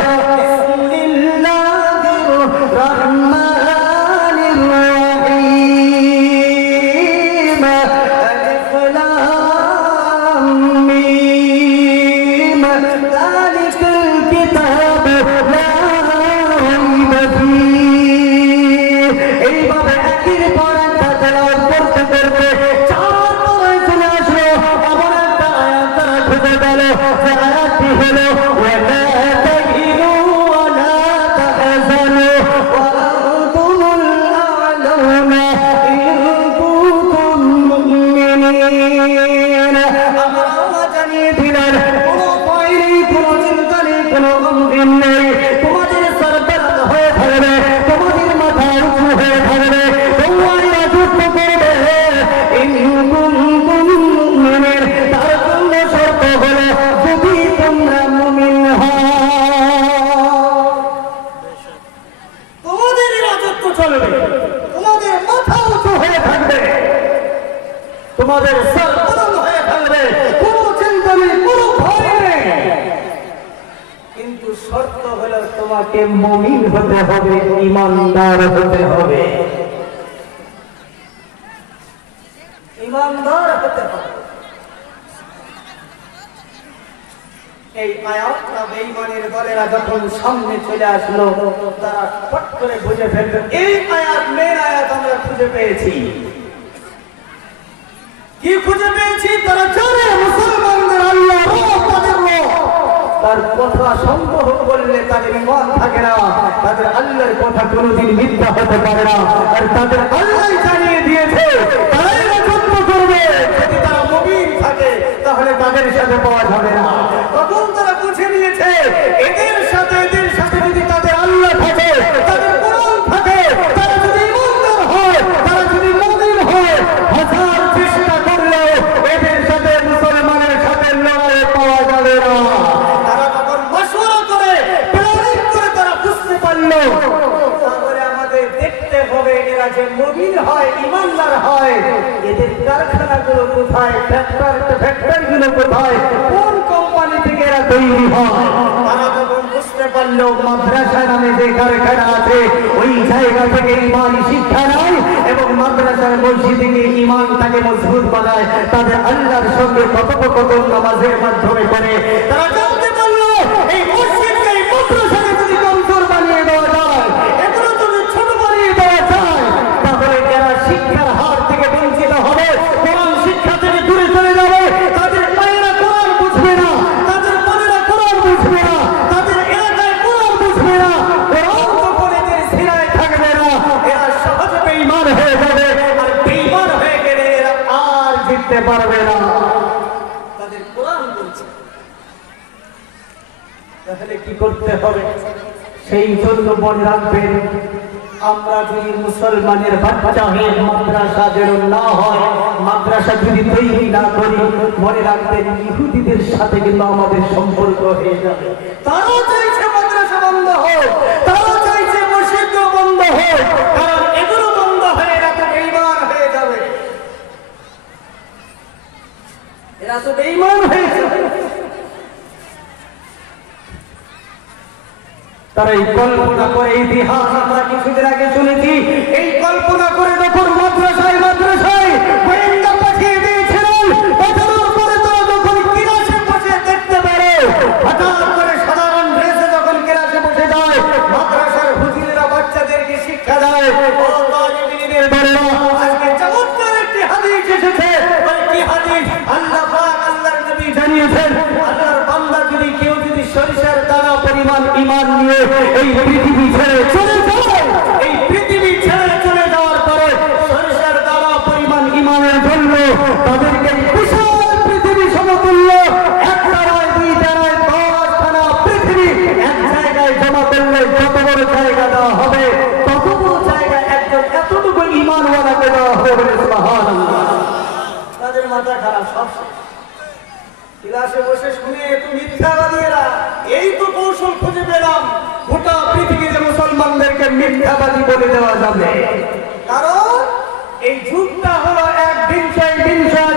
তোমাদের সর্বনাশ হয়ে থাকবে, কোনো চিন্তা নেই, কোনো ভয় নেই। কিন্তু শর্ত হলো তোমাকে মুমিন হতে হবে, ঈমানদার হতে হবে, ঈমানদার হতে হবে। এই আয়াতটা বেঈমানের দলেরা যখন সামনে চলে আসলো তারা ফট করে বুঝে ফেলল এই আয়াত মেন আয়াত আমরা খুঁজে পেয়েছি। কি খুঁজে পেয়েছি? তারা জানে মুসলমানদের আল্লাহ তাদের তার কথা সম্ভব বললে তাদের ঈমান থাকে না, তাদের আল্লাহর কথা কোনোদিন মিথ্যা হতে পারে না। আর তাদের আল্লাহ জানিয়ে দিয়েছে তারাই রাজত্ব করবে, যদি তারা মুমিন থাকে তাহলে তাদের সাথে পাওয়া যাবে না। তখন তারা বুঝে নিয়েছে এদের সাথে যদি তাদের আল্লাহ থাকে, তাদের কোরআন থাকে, তারা যদি ঈমানদার হয়, তারা যদি মুমিন হয়, হাজার চেষ্টা করলেও এদের সাথে মুসলমানের সাথে লড়াই পাওয়া যাবে না। তারা তখন মাশওয়ারা করে প্ল্যানিং করে তারা বুঝতে পারলো তাহলে আমাদের দেখতে হবে এরা যে মুমিন হয়, ঈমানদার হয়, এদের কারখানাগুলো কোথায়, ফ্যাক্টরিগুলো কোথায়, কোন কোম্পানি থেকে এরা তৈরি হয়। তারা তখন বুঝতে পারলো পারলেও মাদ্রাসা নামে যে কারখানা আছে ওই জায়গা থেকে ইমানি শিক্ষা নেয় এবং মাদ্রাসার মসজিদে গিয়ে ইমানটাকে মজবুত বানায়, তাদের আল্লাহর সঙ্গে কথোপকথন নামাজের মাধ্যমে করে। তারা জানতে পারলো এই মসজিদকে এই মাদ্রাসাকে যদি কমজোর বানিয়ে দেওয়া যায়, এগুলো যদি ছোট বানিয়ে দেওয়া যায়, তাহলে যারা শিক্ষার হার থেকে বঞ্চিত হবে, কোরআন শিক্ষা থেকে দূরে চলে যাবে, তাদের মায়েরা কোরআন বুঝবে না, তাদের বোনেরা কোরআন বুঝবে না, তাদের এলাকায় কোরআন বুঝবে না, কোরআন তো কলেজের সিরায় থাকবে না, এরা সহজে বেঈমান হয়ে যাবে। আর বেঈমান হয়ে গেলে এরা আর জিততে পারবে না। তাদের কোরআন বলছে। তাহলে কি করতে হবে? সেই জন্য মনে রাখবেন, আমরা যদি মুসলমানের বাচ্চা হয়ে মাদ্রাসা যেন না হয়, মাদ্রাসা যদি তৈরি না করি, মনে রাখবেন ইহুদিদের সাথে কিন্তু আমাদের সম্পর্ক হয়ে যাবে। তারাও চাইছে মাদ্রাসা বন্ধ হোক, তারাও চাইছে মসজিদ বন্ধ হোক, কারণ এগুলো বন্ধ হয়ে এরা তো বেঈমান হয়ে যাবে, এরা তো বেঈমান হয়ে যাবে। তারা এই কল্পনা করে, ইতিহাস আমরা কিছুদিন আগে শুনেছি, এই কল্পনা করে যখন মাদ্রাসায় গোয়েন্দা পাঠিয়ে দিয়েছিলেন, পাঠানোর পরে তারা যখন ক্লাসে বসে দেখতে পারে, হঠাৎ করে সাধারণ ড্রেসে যখন ক্লাসে বসে যায়, মাদ্রাসার হুজুরেরা বাচ্চাদেরকে শিক্ষা দেয়। ও তালিবিনের বারেরা, আজকে চমৎকার একটি হাদিস এসেছে। কি হাদিস? আল্লাহ পাক আল্লাহর নবী জানিয়েছেন, আল্লাহর বান্দা যদি কেউ যদি সরিষার দানা পরিমাণ ঈমান নিয়ে এই পৃথিবী ছেড়ে চলে যায়, এই পৃথিবী ছেড়ে চলে যাওয়ার পরে সরিষার দানা পরিমাণ ঈমানের জন্য তাদেরকে বিশাল পৃথিবী সমতুল্য একটা নয়, দুইটা নয়, 10খানা পৃথিবী এক জায়গায় জমা করলে যত বড় জায়গা দেওয়া হবে, তত বড় জায়গা একজন এতটুকু ঈমানওয়ালাকে দেওয়া হবে। বলে সুবহানাল্লাহ। তাদের মাথা খারাপ, সব ক্লাসে বসে শুনে একটু মিথ্যাবাদীরা, এই তো কৌশল খুঁজে পেলাম, গোটা পৃথিবীতে মুসলমানদেরকে মিথ্যাবাদী বলে দেওয়া যাবে। কারণ এই যুগটা হলো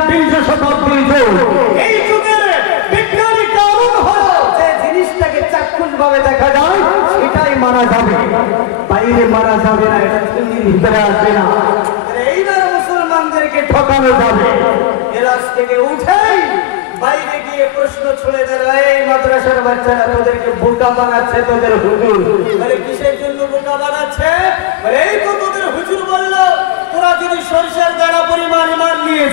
বিংশ শতাব্দীর যুগ। এই যুগের বিজ্ঞানিক কারণ হলো যে জিনিসটাকে চাক্ষুষ ভাবে দেখা যায় সেটাই মানা যাবে, বাইরে মানা যাবে না, এটা ভিতরে আসবে না। এইবার মুসলমানদেরকে ঠকানো যাবে। ক্লাস থেকে উঠেই বাইরে গিয়ে প্রশ্ন ছুড়ে দেয়, এই মাদ্রাসার বাচ্চারা তোদেরকে বোকা বানাচ্ছে তোদের হুজুর। বলে কিসের জন্য বোকা বানাচ্ছে? বলে এই তো তোদের হুজুর বললো তোরা যদি সরিষার দানা পরিমাণ ঈমান নিয়ে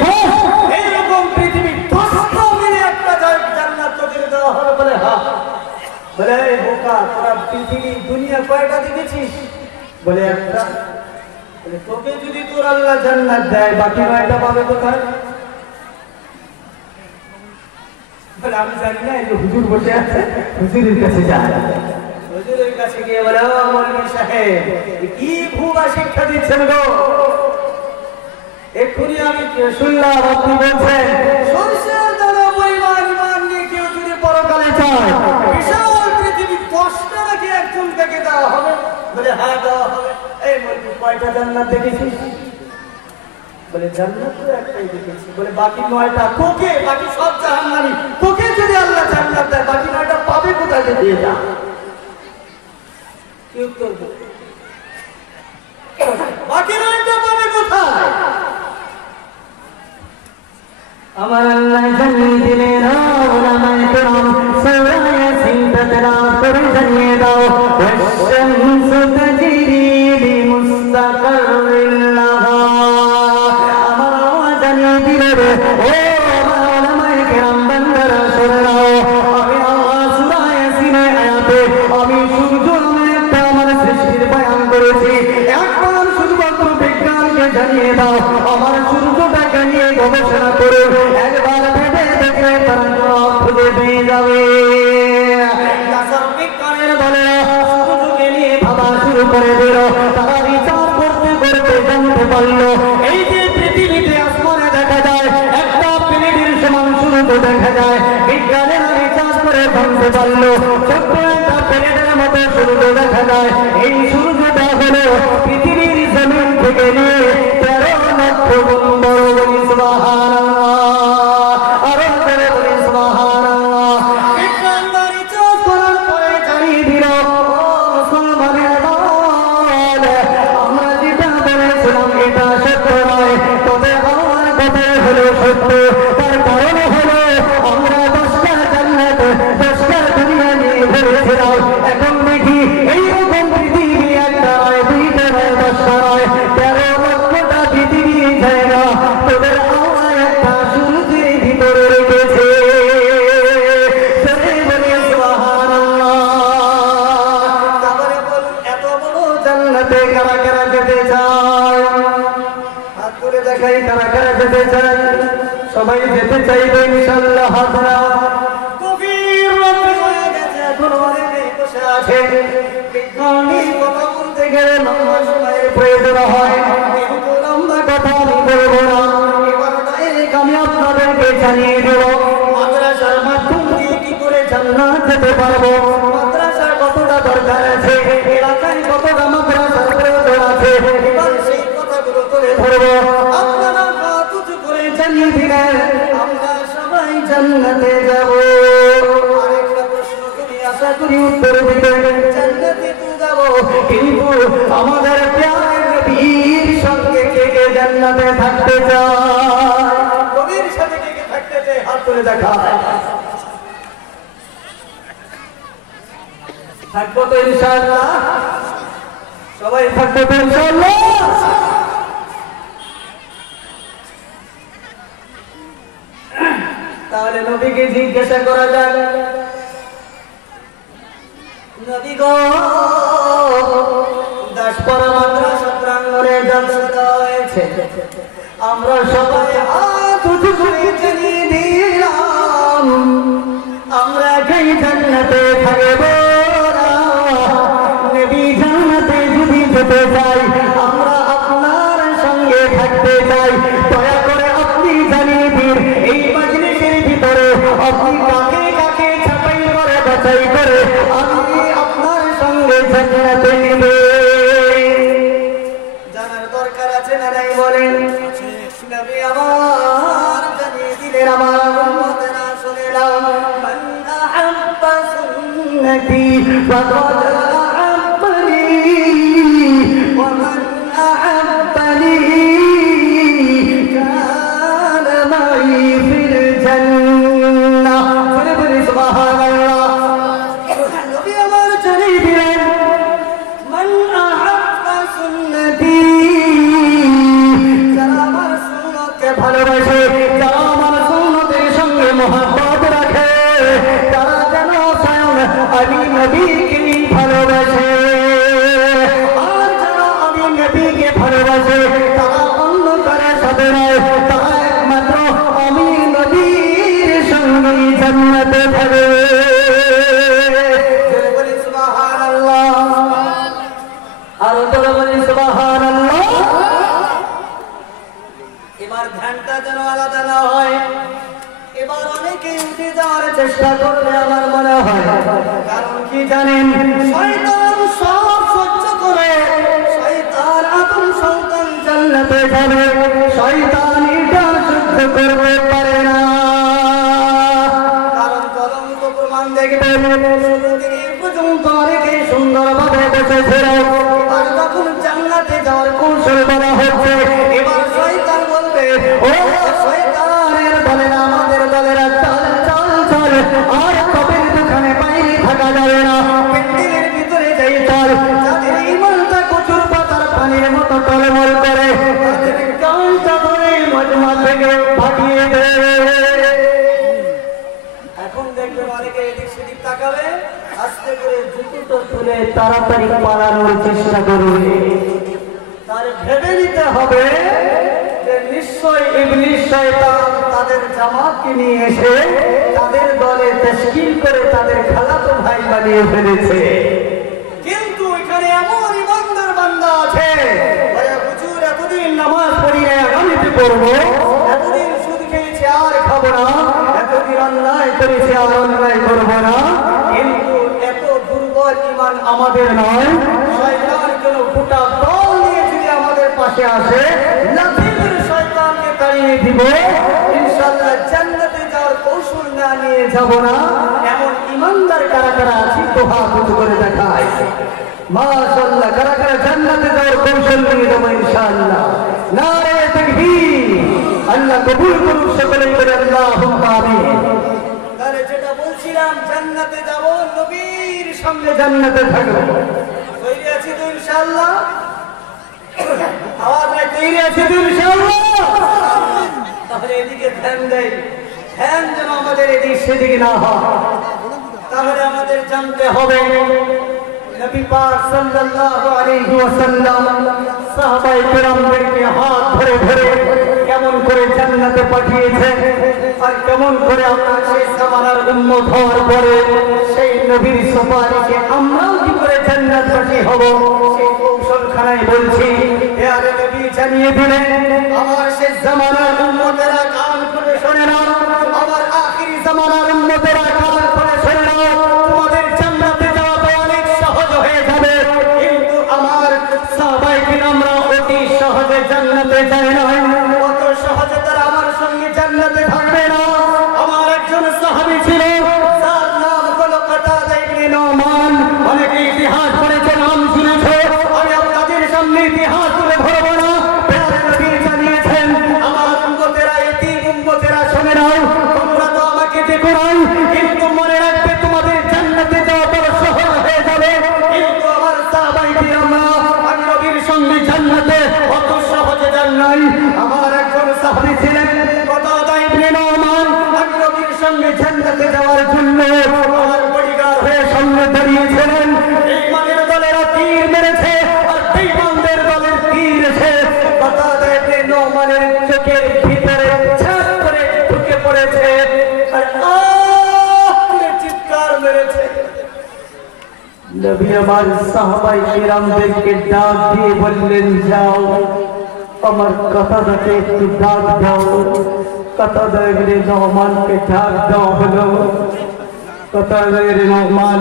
এইরকম পৃথিবীর 10টা মিলে একটা জান্নাত তোদের দেওয়া হবে। বলে হ্যাঁ। বলে এই বোকা, তোরা পৃথিবী দুনিয়া কয়টা দেখেছিস? বলে একটা। বলে তোকে যদি তোর আল্লাহ জান্নাত দেয়, বাকি 9টা পাবে কোথায়? আমি জানি না, এই হুজুর বসে আছে, হুজুরের কাছে যায়। হুজুরের কাছে গিয়ে বলে, ও মৌলভী সাহেব, কি ভুয়া শিক্ষা দিচ্ছেন গো? এক্ষুনি আমি শুনলাম আপনি বলছেন সরিষার দানা পরিমাণ ঈমান নিয়ে কেউ যদি পরকালে যায়, বিশাল পৃথিবী 10টা নাকি একজন থেকে দেওয়া হবে। বলে হ্যাঁ দেওয়া হবে। এই মৌলভী কয়টা জান্নাত দেখেছিস? বলে জান্নাত তো একটাই দেখেছি। বলে বাকি 9টা তোকে, বাকি সব জাহান্নামী, তোকে যদি আল্লাহ জান্নাত দেয় বাকি 9টা পাবে কোথায়? দিয়ে যা। কি উত্তর দেব? বাকি 9টা পাবে কোথায়? আমার আল্লাহ জানিয়ে দিলেন, ওলামায়ে কেরাম সূরা ইয়াসিন তেলাওয়াত করে জানিয়ে দাও, ওয়াশ-শামসু তাজরি লিমুস্তাকাররিন লাহা। আমার আওয়াজ জানিয়ে দিলেন, ও ওলামায়ে কেরাম বান্দারা শুনে নাও, আমি আল্লাহ সূরা ইয়াসিনের আয়াতে আমি সূর্য নামে একটা আমার সৃষ্টির বয়ান করেছি। একবার শুধুমাত্র বিজ্ঞানকে জানিয়ে দাও, আমার সূর্যটাকে নিয়ে গবেষণা করে একবার ভেবে দেখলে তারা জবাব খুঁজে পেয়ে যাবে। বিজ্ঞানের বলে সূর্যকে নিয়ে ভাবা শুরু করে দিল। তারা বিচার করতে করতে জানতে পারলো এই যে পৃথিবীতে আসমানে দেখা যায় একটা প্লেটের সমান সূর্য দেখা যায়। বিজ্ঞানীরা বিচার করে জানতে পারলো ছোট্ট একটা প্লেটের মতো সূর্য দেখা যায়। এই সূর্যটা হলো পৃথিবীর জমিন থেকে নিয়ে 13 লক্ষ গুণ বড়। বলি সুবহানাল্লাহ, আরো বলি সুবহানাল্লাহ। বিজ্ঞান বিচার করার পরে জানিয়ে দিল জান্নাতে কারা কারা যেতে চায়? হাত তুলে দেখাই কারা কারা যেতে চায়? সবাই যেতে চাইবে ইনশাআল্লাহ। হাতরা গভীর রাতে হয়ে গেছে, এখন অনেকেই বসে আছে। বিজ্ঞানী কথা বলতে গেলে লম্বা সময়ের প্রয়োজন হয়, কিন্তু লম্বা কথা আমি বলবো না। এবার ডাইরেক্ট আমি আপনাদেরকে জানিয়ে দেব মাদ্রাসার মাধ্যম দিয়ে কি করে জান্নাত যেতে পারবো, মাদ্রাসার কতটা দরকার আছে, এলাকায় কতটা মাদ্রাসার প্রয়োজন আছে। এবার সেই কথাগুলো তুলে ধরবো। আপনারা হাত উঁচু করে জানিয়ে দিলেন আমরা সবাই জান্নাতে যাব। আরেকটা প্রশ্ন তুমি আশা করি উত্তর দিবেন, জান্নাতে তো যাব, কিন্তু আমাদের প্যারে নবীর সঙ্গে কে কে জান্নাতে থাকতে চায়? নবীর সাথে কে কে থাকতে চায়? হাত তুলে দেখায়। থাকবো তো ইনশাআল্লাহ, সবাই থাকবো তো ইনশাআল্লাহ। তাহলে নবীকে জিজ্ঞাসা করা যাক, নবী গো দাসপাড়া মাদ্রাসা প্রাঙ্গণে জলসা হয়েছে, আমরা সবাই হাত উঁচু করে জানিয়ে দিলাম আমরা যেই জান্নাতে থাকবো। নবী জান্নাতে যদি যেতে চাই, আমরা আপনার সঙ্গে থাকতে চাই। দয়া করে আপনি জানিয়ে দিন এই মাজলিসের ভিতরে আপনি কাকে কাকে ছাপাই করে বাছাই করে আপনি আপনার সঙ্গে জান্নাতে নেবেন। জানার দরকার আছে না নাই বলেন? নবী আমার জানিয়ে দিলেন আমার উম্মতেরা শুনে নাও, মান আহাব্বা সুন্নতি ফাকাদ আহাব্বানি ওয়া মান আহাব্বানি কানা মাই ফিল জান্নাহ। বলে বলে সুবহানাল্লাহ। নবী আমার জানিয়ে দিলেন মান আহাব্বা সুন্নতি, যারা আমার সুন্নতকে ভালোবাসে, যারা আমার সুন্নতের সঙ্গে মহব্বত রাখে, তারা যেন স্বয়ং আমি নবীকে ভালোবাসে। আর যারা আমি নবীকে ভালোবাসে তারা অন্য কারোর সাথে নয়, তারা একমাত্র আমি নবীর সঙ্গে জান্নাতে থাকবে। বলি সুবহানাল্লাহ, আর তোরা বলি সুবহানাল্লাহ। এবার ধ্যানটা যেন আলাদা না হয়। এবার অনেকে উঠে যাওয়ার চেষ্টা করবে আমার মনে হয়, কারণ কি জানেন, শয়তান সব সহ্য করে, শয়তান আপন সন্তান জান্নাতে যাবে, শয়তান এটা সহ্য করতে পারে না। কারণ জ্বলন্ত প্রমাণ দেখবেন শুরু থেকে পর্যন্ত অনেকে সুন্দরভাবে বসেছিল। আর যখন জান্নাতে যাওয়ার কৌশল বলা হচ্ছে, এবার শয়তান বলবে ও শয়তানের দলেরা, আমাদের দলেরা চল চল চল, আর কবের দোকানে বাইরে থাকা যাবে না, প্যান্ডেলের ভিতরে যাই চল। যাদের ইমানটা কচুর পাতার পানির মতো টলমল করে, তাদের কানটা ধরে মজমা থেকে ভাগিয়ে দেবে। এখন দেখবেন অনেকে এদিক সেদিক তাকাবে, আস্তে করে জুতো তুলে তাড়াতাড়ি পালানোর চেষ্টা করবে। তার ভেবে নিতে হবে যে নিশ্চয় ইবলিস শয়তান তাদের জামাতকে নিয়ে এসে তাদের দলে তাশকিল করে তাদের খালাতো ভাই বানিয়ে ফেলেছে। কিন্তু এখানে এমন ইমানদার বান্দা আছে, ভাইয়া হুজুর এতদিন নামাজ পড়ি না, আগামীতে পড়বো, এতদিন সুদ খেয়েছে আর খাবো না, এতদিন অন্যায় করেছে আর অন্যায় করবো না। কিন্তু এত দুর্বল ঈমান আমাদের নয়। শয়তান যেন গোটা দল নিয়ে যদি আমাদের পাশে আসে, লাথি মেরে শয়তানকে তাড়িয়ে দিব, ইনশাআল্লাহ জান্নাতে যাওয়ার কৌশল না নিয়ে যাব না। এমন ঈমানদার কারা কারা আছে তো হাত উঁচু করে দেখায়। মাশাআল্লাহ, কারা কারা জান্নাতে যাওয়ার কৌশল নিয়ে যাব ইনশাআল্লাহ। নারে তাকবীর। আল্লাহ কবুল করুন সকলে বলে আল্লাহুম্মা আমিন। তাহলে যেটা বলছিলাম, জান্নাতে যাব, নবীর সঙ্গে জান্নাতে থাকব। তৈরি আছি তো ইনশাআল্লাহ? আওয়াজ নাই, তৈরি আছি তো ইনশাআল্লাহ? তাহলে এদিকে ধ্যান দেই, ধ্যান যেন আমাদের এদিক সেদিকে না হয়। তাহলে আমাদের জানতে হবে নবী পাক সাল্লাল্লাহু আলাইহি ওয়াসাল্লাম সাহাবায়ে কেরামদেরকে হাত ধরে ধরে কেমন করে জান্নাতে পাঠিয়েছেন আর কেমন করে আমরা সেই জামানার উম্মত হওয়ার পরে সেই নবীর সুপারিশে আমরাও কি করে জান্নাতবাসী হব সেই কৌশলখানায় বলছি হে আলে নবী জানিয়ে দিলেন আমার সেই জামানার উম্মতেরা কান করে শুনে নাও আমার আখিরি জামানার উম্মতেরা কান করে শুনে নাও তোমাদের জান্নাতে যাওয়া তো অনেক সহজ হয়ে যাবে কিন্তু আমার সাহাবায়ে কিরামরা অতি সহজে জান্নাতে যায় না কত সহজে তারা আমার সঙ্গে জান্নাতে থাকবে না আমার একজন সাহাবী ছিল যার নাম হলো কাতাদা ইবনে নুমান অনেকে ইতিহাস পড়েছে নাম শুনেছে আমি আপনাদের সামনে ইতিহাস তুলে ধরব না প্যারা নবী জানিয়েছেন আমার উম্মতেরা এতিম উম্মতেরা শুনে নাও তোমরা তো আমাকে দেখো নাই কিন্তু মনে রাখবে তোমাদের জান্নাতে যাওয়া বড় সহজ হয়ে যাবে কিন্তু আমার সাহাবায়ে কিরামরা আমি নবীর সঙ্গে জান্নাতে অত সহজে যান নাই আমার একজন সাহাবী ছিলেন কাতাদা ইবনে নুমান আমি নবীর সঙ্গে জান্নাতে যাওয়ার জন্য আমার বডিগার্ড হয়ে সামনে দাঁড়িয়েছিলেন ঈমানের দলেরা তীর মেরেছে আর বেঈমানদের দলের তীর এসে কাতাদা ইবনে নুমানের চোখের ভিতরে ছাপ করে ঢুকে পড়েছে আর করে চিৎকার মেরেছে নবী আমার সাহাবায়ে কিরামদেরকে ডাক দিয়ে বললেন যাও আমার কাতাদাকে একটু ডাক দাও কাতাদা ইবনে নুমানকে ডাক দাও হলো কাতাদা ইবনে নুমান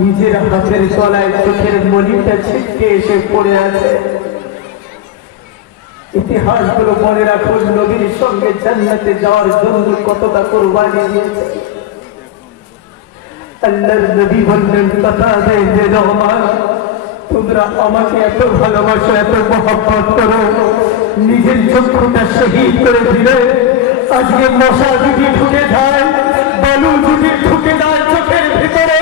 নিজের হাতের তলায় চোখের মণিটা ছিটকে এসে পড়ে আছে ইতিহাসগুলো মনে রাখুন নবীর সঙ্গে জান্নাতে যাওয়ার জন্য কতটা কুরবানি দিয়েছে আল্লাহর নবী বললেন কাতাদা ইবনে নুমান তোমরা আমাকে এত ভালোবাসো এত মহব্বত করো নিজের চক্ষুটা শহীদ করে দিলে আজকে মশা যদি ঢুকে যায় বালু যদি ঢুকে যায় চোখের ভিতরে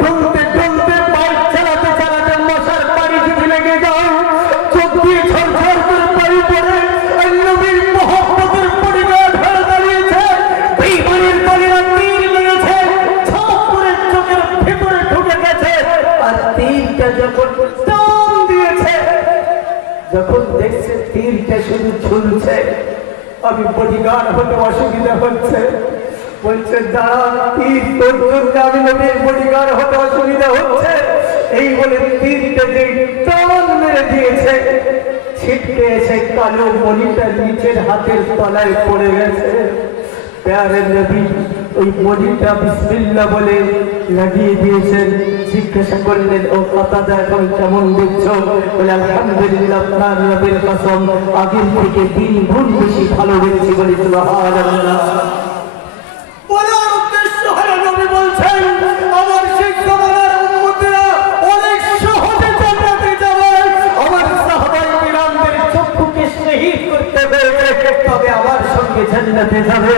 ঢুলতে ঢুলতে বাইক চালাতে চালাতে মশার পানি যদি লেগে যায় চোখ দিয়ে ঝরঝর করে পানি পড়ে নবীর মহব্বতের পরিবার হয়ে দাঁড়িয়েছে বেঈমানের দলেরা তীর মেরেছে ছাপ করে চোখের ভিতরে ঢুকে গেছে আর তীরটা যখন টান দিয়েছে যখন দেখছে তীরটা শুধু ঝুলছে আমি বডিগার্ড হতে অসুবিধা হচ্ছে বলছে দাঁড়া তীর তোর জন্য আমি নবীর বডিগার্ড হতে অসুবিধা হচ্ছে এই বলে তীরটা যে টান মেরে দিয়েছে ছিটকে এসে কালো মণিটা নিচের হাতের তলায় পড়ে গেছে প্যারে নবী ওই মণিটা বিসমিল্লাহ বলে লাগিয়ে দিয়েছেন জিজ্ঞাসা করলেন ও কাতাদা এখন কেমন দেখছো বলে আলহামদুলিল্লাহ আপনার নবীর কসম আগের থেকে 3 গুণ বেশি ভালো দেখছি বলে সুবহানাল্লাহ বলার উদ্দেশ্য হলো নবী বলছেন আমার সেই জামানার উম্মতেরা অনেক সহজে জান্নাতে যাবে আমার সাহাবায়ে কিরামদের চক্ষুকে শহীদ করতে হয়েছে তবে আমার সঙ্গে জান্নাতে যাবে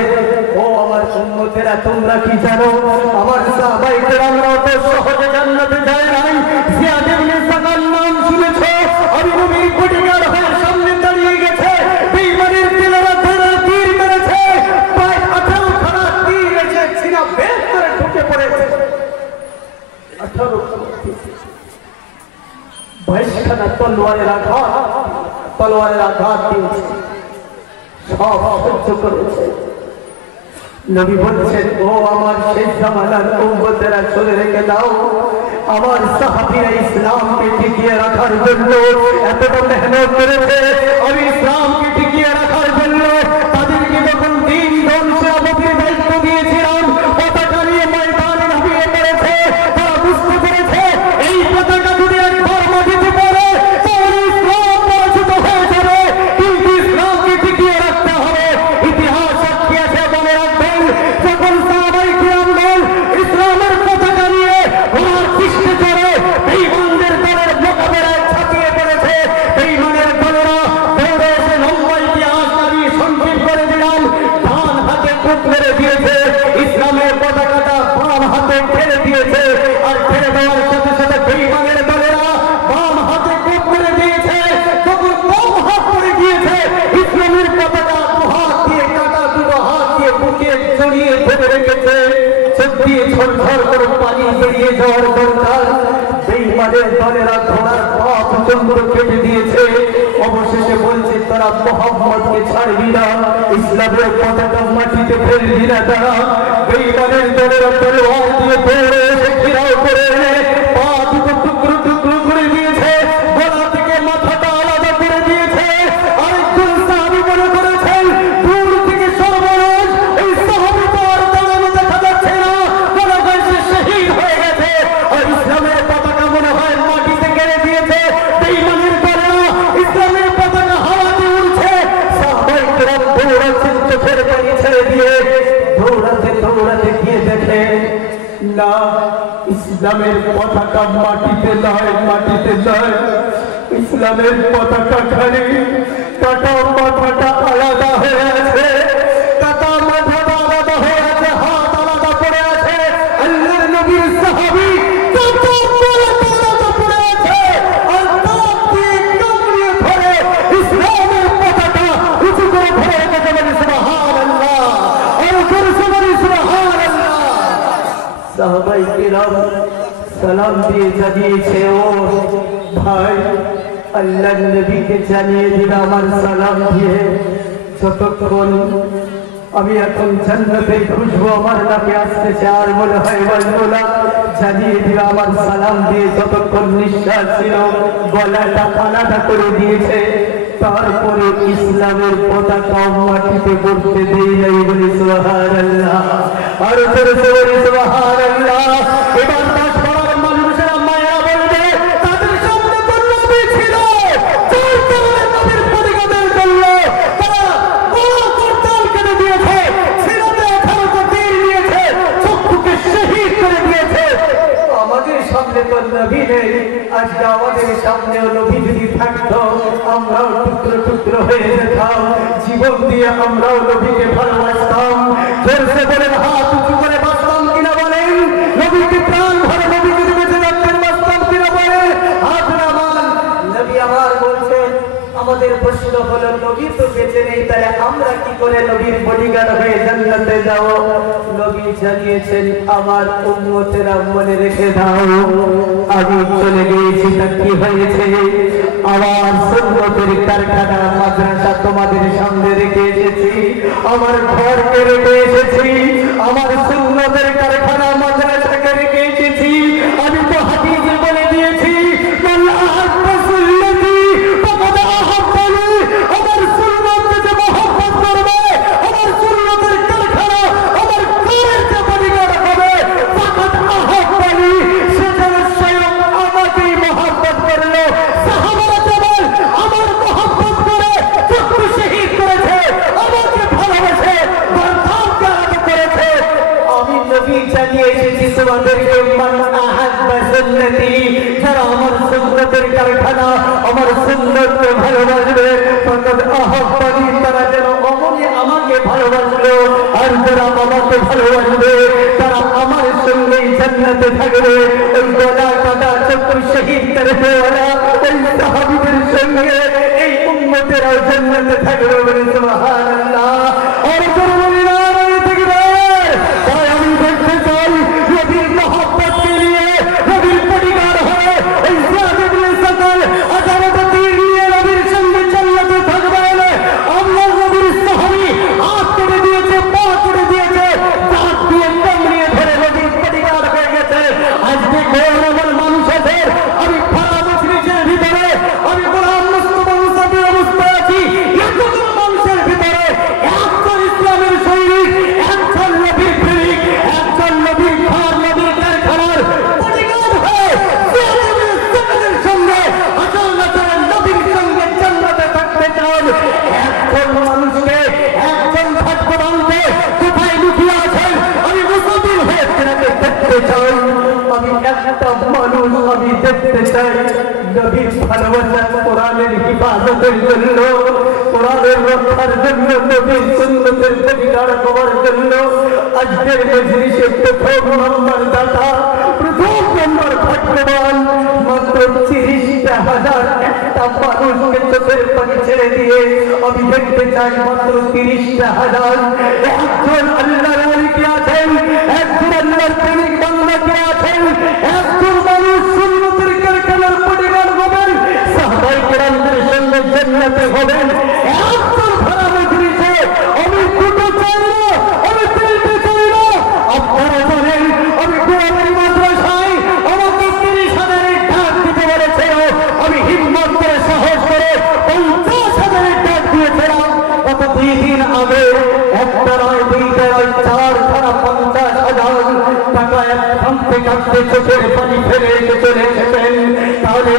ও আমার উম্মতেরা তোমরা কি জানো আমার সাহাবায়ে কিরামরা তো সহজে জান্নাতে যায় নাই জিয়াদ ইবনে সাকার নাম শুনেছো আমি নবীর বডিগার্ড হয়ে সামনে দাঁড়িয়ে গেছে বেঈমানের দিলেরা ধরে তীর মেরেছে প্রায় 18 খানা তীর এসে ছিনা বের করে ঢুকে পড়েছে 18 22 খানা তলোয়ারের আঘাত দিয়েছে সব সহ্য করেছে নবী বলছেন ও আমার শেষ জামানার উম্মতেরা শুনে রেখে দাও আমার সাহাবীরা ইসলামকে টিকিয়ে রাখার জন্য এতটা মেহনত করেছে আমি ইসলামকে টিকিয়ে রাখার জন্য তাদেরকে যখন দিন ধ্বংসের অবধির দায়িত্ব দিয়েছিলাম পতাকা নিয়ে ময়দানে নামিয়ে পড়েছে তারা বুঝতে পেরেছে এই পতাকা যদি একবার মাটিতে পড়ে তাহলে ইসলাম পরাজিত হয়ে যাবে কিন্তু ইসলামকে টিকিয়ে রাখতে হবে ইতিহাস সাক্ষী আছে মনে রাখবেন যখন সাহাবায়ে কিরামগণ ইসলামের পতাকা নিয়ে ঘোড়ার পৃষ্ঠে চড়ে বেঈমানদের দলের মোকাবেলায় ছাপিয়ে পড়েছে বেঈমানের দলেরা দৌড়ে এসে লম্বা ইতিহাস আমি সংক্ষেপ করে দিলাম ডান হাতে বুক মেরে দিয়েছে ইসলামের পতাকাটা বাম হাতে ঠেলে দিয়েছে আর ঠেলে দেওয়ার সাথে সাথে বেঈমানের দলেরা বাম হাতে বুক মেরে দিয়েছে তখন বাম হাত পড়ে গিয়েছে ইসলামের পতাকা হাত দিয়ে কাটা দুটো হাত দিয়ে বুকে জড়িয়ে ধরে রেখেছে চোখ দিয়ে ঝরঝর করে পানি বেরিয়ে যাওয়ার দরকার বেঈমানের দলেরা ঘোড়ার পথ পর্যন্ত কেটে দিয়েছে। অবশেষে বলছে তারা মুহাম্মদকে ছাড়বি না, ইসলামের পতাকা মাটিতে ফেলবি না। তারা বেঈমানের দলেরা তলোয়ার দিয়ে দৌড়ে এসে ঘেরাও করে এনে পা দুটো টুকরো টুকরো করে দিয়েছে, গলা থেকে মাথাটা আলাদা করে দিয়েছে। আরেকজন সাহাবী মনে করেছেন দূর থেকে সর্বনাশ, এই সাহাবী তো আর দাঁড়ানো দেখা যাচ্ছে না, মনে হয় সে শহীদ হয়ে গেছে। আর ইসলামের পতাকা মনে হয় মাটিতে গেড়ে দিয়েছে। বেঈমানের দলেরা ইসলামের পতাকা হাওয়াতে উড়ছে। সাহাবায়ে কেরাম দৌড়াচ্ছেন চোখের পানি ছেড়ে দিয়ে, দৌড়াতে দৌড়াতে গিয়ে দেখে না, ইসলামের পতাকা মাটিতে নয়, মাটিতে নয়। ইসলামের পতাকা খালি কাটা মাথাটা আলাদা হয়ে আছে, কাটা মাথাটা আলাদা হয়ে আছে, হাত আলাদা পড়ে আছে। আল্লাহর নবীর সাহাবী কাটা মাথা আলাদা পড়ে আছে, আর দাঁত দিয়ে কামড়িয়ে ধরে ইসলামের পতাকা উঁচু করে ধরে রেখেছে। বলে সুবহানাল্লাহ, আর জোরে বলে সুবহানাল্লাহ। সাহাবায়ে কেরাম সালাম দিয়ে জানিয়েছে, ও ভাই আল্লাহর নবীকে জানিয়ে দিন আমার সালাম দিয়ে, যতক্ষণ আমি এখন জান্নাতে খুশবু আমার নাকে আসতেছে আর মনে হয় বলবোলা, জানিয়ে দিন আমার সালাম দিয়ে। যতক্ষণ নিঃশ্বাস ছিল গলাটা আলাদা করে দিয়েছে, তারপরে ইসলামের পতাকা মাটিতে পড়তে দেই নাই। বলি সুবহানাল্লাহ, আর জোরে বলি সুবহানাল্লাহ। এবার পাঁচবার মানুষেরা মায়া বলবে তাদের সামনে তো নবী ছিল, যার কারণে নবীর প্রতিবাদের জন্য তারা বড় করতাল কেটে দিয়েছে, সিরাতে 18টা তীর দিয়েছে, চক্ষুকে শহীদ করে দিয়েছে। আমাদের সামনে তো নবী নেই, আজকে আমাদের সামনেও নবী যদি থাকতো আমরাও টুকরো টুকরো হয়ে যেতাম, জীবন দিয়ে আমরাও নবীকে ভালোবাসতাম। জোরসে বলেন, হাত উঁচু করে বাঁচতাম কিনা বলেন? নবীকে প্রাণ ভরে নবী যদি বেঁচে থাকতেন বাঁচতাম কিনা বলেন? হাত নামান। নবী আমার বলছেন, আমাদের প্রশ্ন হলো নবী তো বেঁচে নেই, তাহলে আমরা কি করে নবীর বডিগার্ড হয়ে জান্নাতে যাব? নবী জানিয়েছেন, আমার উম্মতেরা মনে রেখে দাও, আমি চলে গিয়েছি তা কি হয়েছে? আমার সুন্নতের কারখানা মাদ্রাসা তোমাদের সামনে রেখে এসেছি, আমার ঘরকে রেখে এসেছি, আমার সুন্নতের কারখানা মাদ্রাসাকে রেখে এসেছি। আমি তো হাদিসে বলে দিয়েছি, আমার সুন্নতকে যে মহব্বত করবে, আমার সুন্নতের কারখানা আমার ঘরের যে বডিগার্ড হবে, ফাকাত আহাব্বানি, সে যেন স্বয়ং আমাকেই মহব্বত করলো। সাহাবারা যেমন আমার মহব্বত করে চক্ষু শহীদ করেছে, আমাকে ভালোবেসে বরদানকে আলাদা করেছে, আমি নবী জানিয়ে এসেছি তোমাদেরকে, মান আহাব্বা সুন্নতি, যারা আমার সুন্নতের কারখানা আমার সুন্নতকে ভালোবাসবে, ফাকাত আহাব্বানি, তারা যেন অমনি আমাকে ভালোবাসলো। আর যারা আমাকে ভালোবাসবে তারা আমার সঙ্গেই জান্নাতে থাকবে। ওই গলা কাটা চক্ষু শহীদ করেছে ওরা, ওই সাহাবীদের সঙ্গে এই উম্মতেরাও জান্নাতে থাকবে। বলে সুবহানাল্লাহ। আর যারা বলি না আমি থাকবে, তাই আমি দেখতে চাই নবীর মহব্বতকে নিয়ে নবীর বডিগার্ড হয়ে এই সাহাবীদের সকল 18টা তীর নিয়ে নবীর সঙ্গে জান্নাতে থাকবে। আল্লাহ নবীর সাহাবী হাত কেটে দিয়েছে, পা কেটে দিয়েছে, দাঁত দিয়ে কামড়িয়ে ধরে নবীর বডিগার্ড হয়ে গেছে। আজকে কোন এমন মানুষ আছে, আমি ফারা মজলিসের ভিতরে, আমি গোলাম মুস্তফা মুসাফির অবস্থায় আছি, এতগুলো মানুষের ভিতরে একজন ইসলামের সৈনিক, একজন নবীর প্রেমিক, একজন নবীর ঘর নবীর কারখানার বডিগার্ড হয়ে জান্নাতের সঙ্গে আল্লাহর নবীর সঙ্গে জান্নাতে থাকতে চান, একজন মানুষকে, একজন ভাগ্যবানকে কোথায় লুকিয়ে আছেন আমি মুসাফির হয়ে ফেরাতে দেখতে চাই। আমি একটা মানুষ আমি দেখতে চাই নবীর ভালোবাসা, কোরআনের হিফাজতের জন্য, কোরআনের রক্ষার জন্য, নবীর সুন্নতের বডিগার্ড হওয়ার জন্য। আজকের মজলিসে প্রথম নম্বর দাতা, প্রথম নম্বর ভাগ্যবান, মাত্র 30,000 একটা মানুষকে চোখের পানি ছেড়ে দিয়ে আমি দেখতে চাই মাত্র 30,000 একজন আল্লাহর ওলি কে আছেন, একজন আল্লাহর প্রেমিক বান্দা কে আছেন, একজন মানুষ সুন্নতের কাঁদতে চোখের পানি ফেলে চলে এসেছেন, তাহলে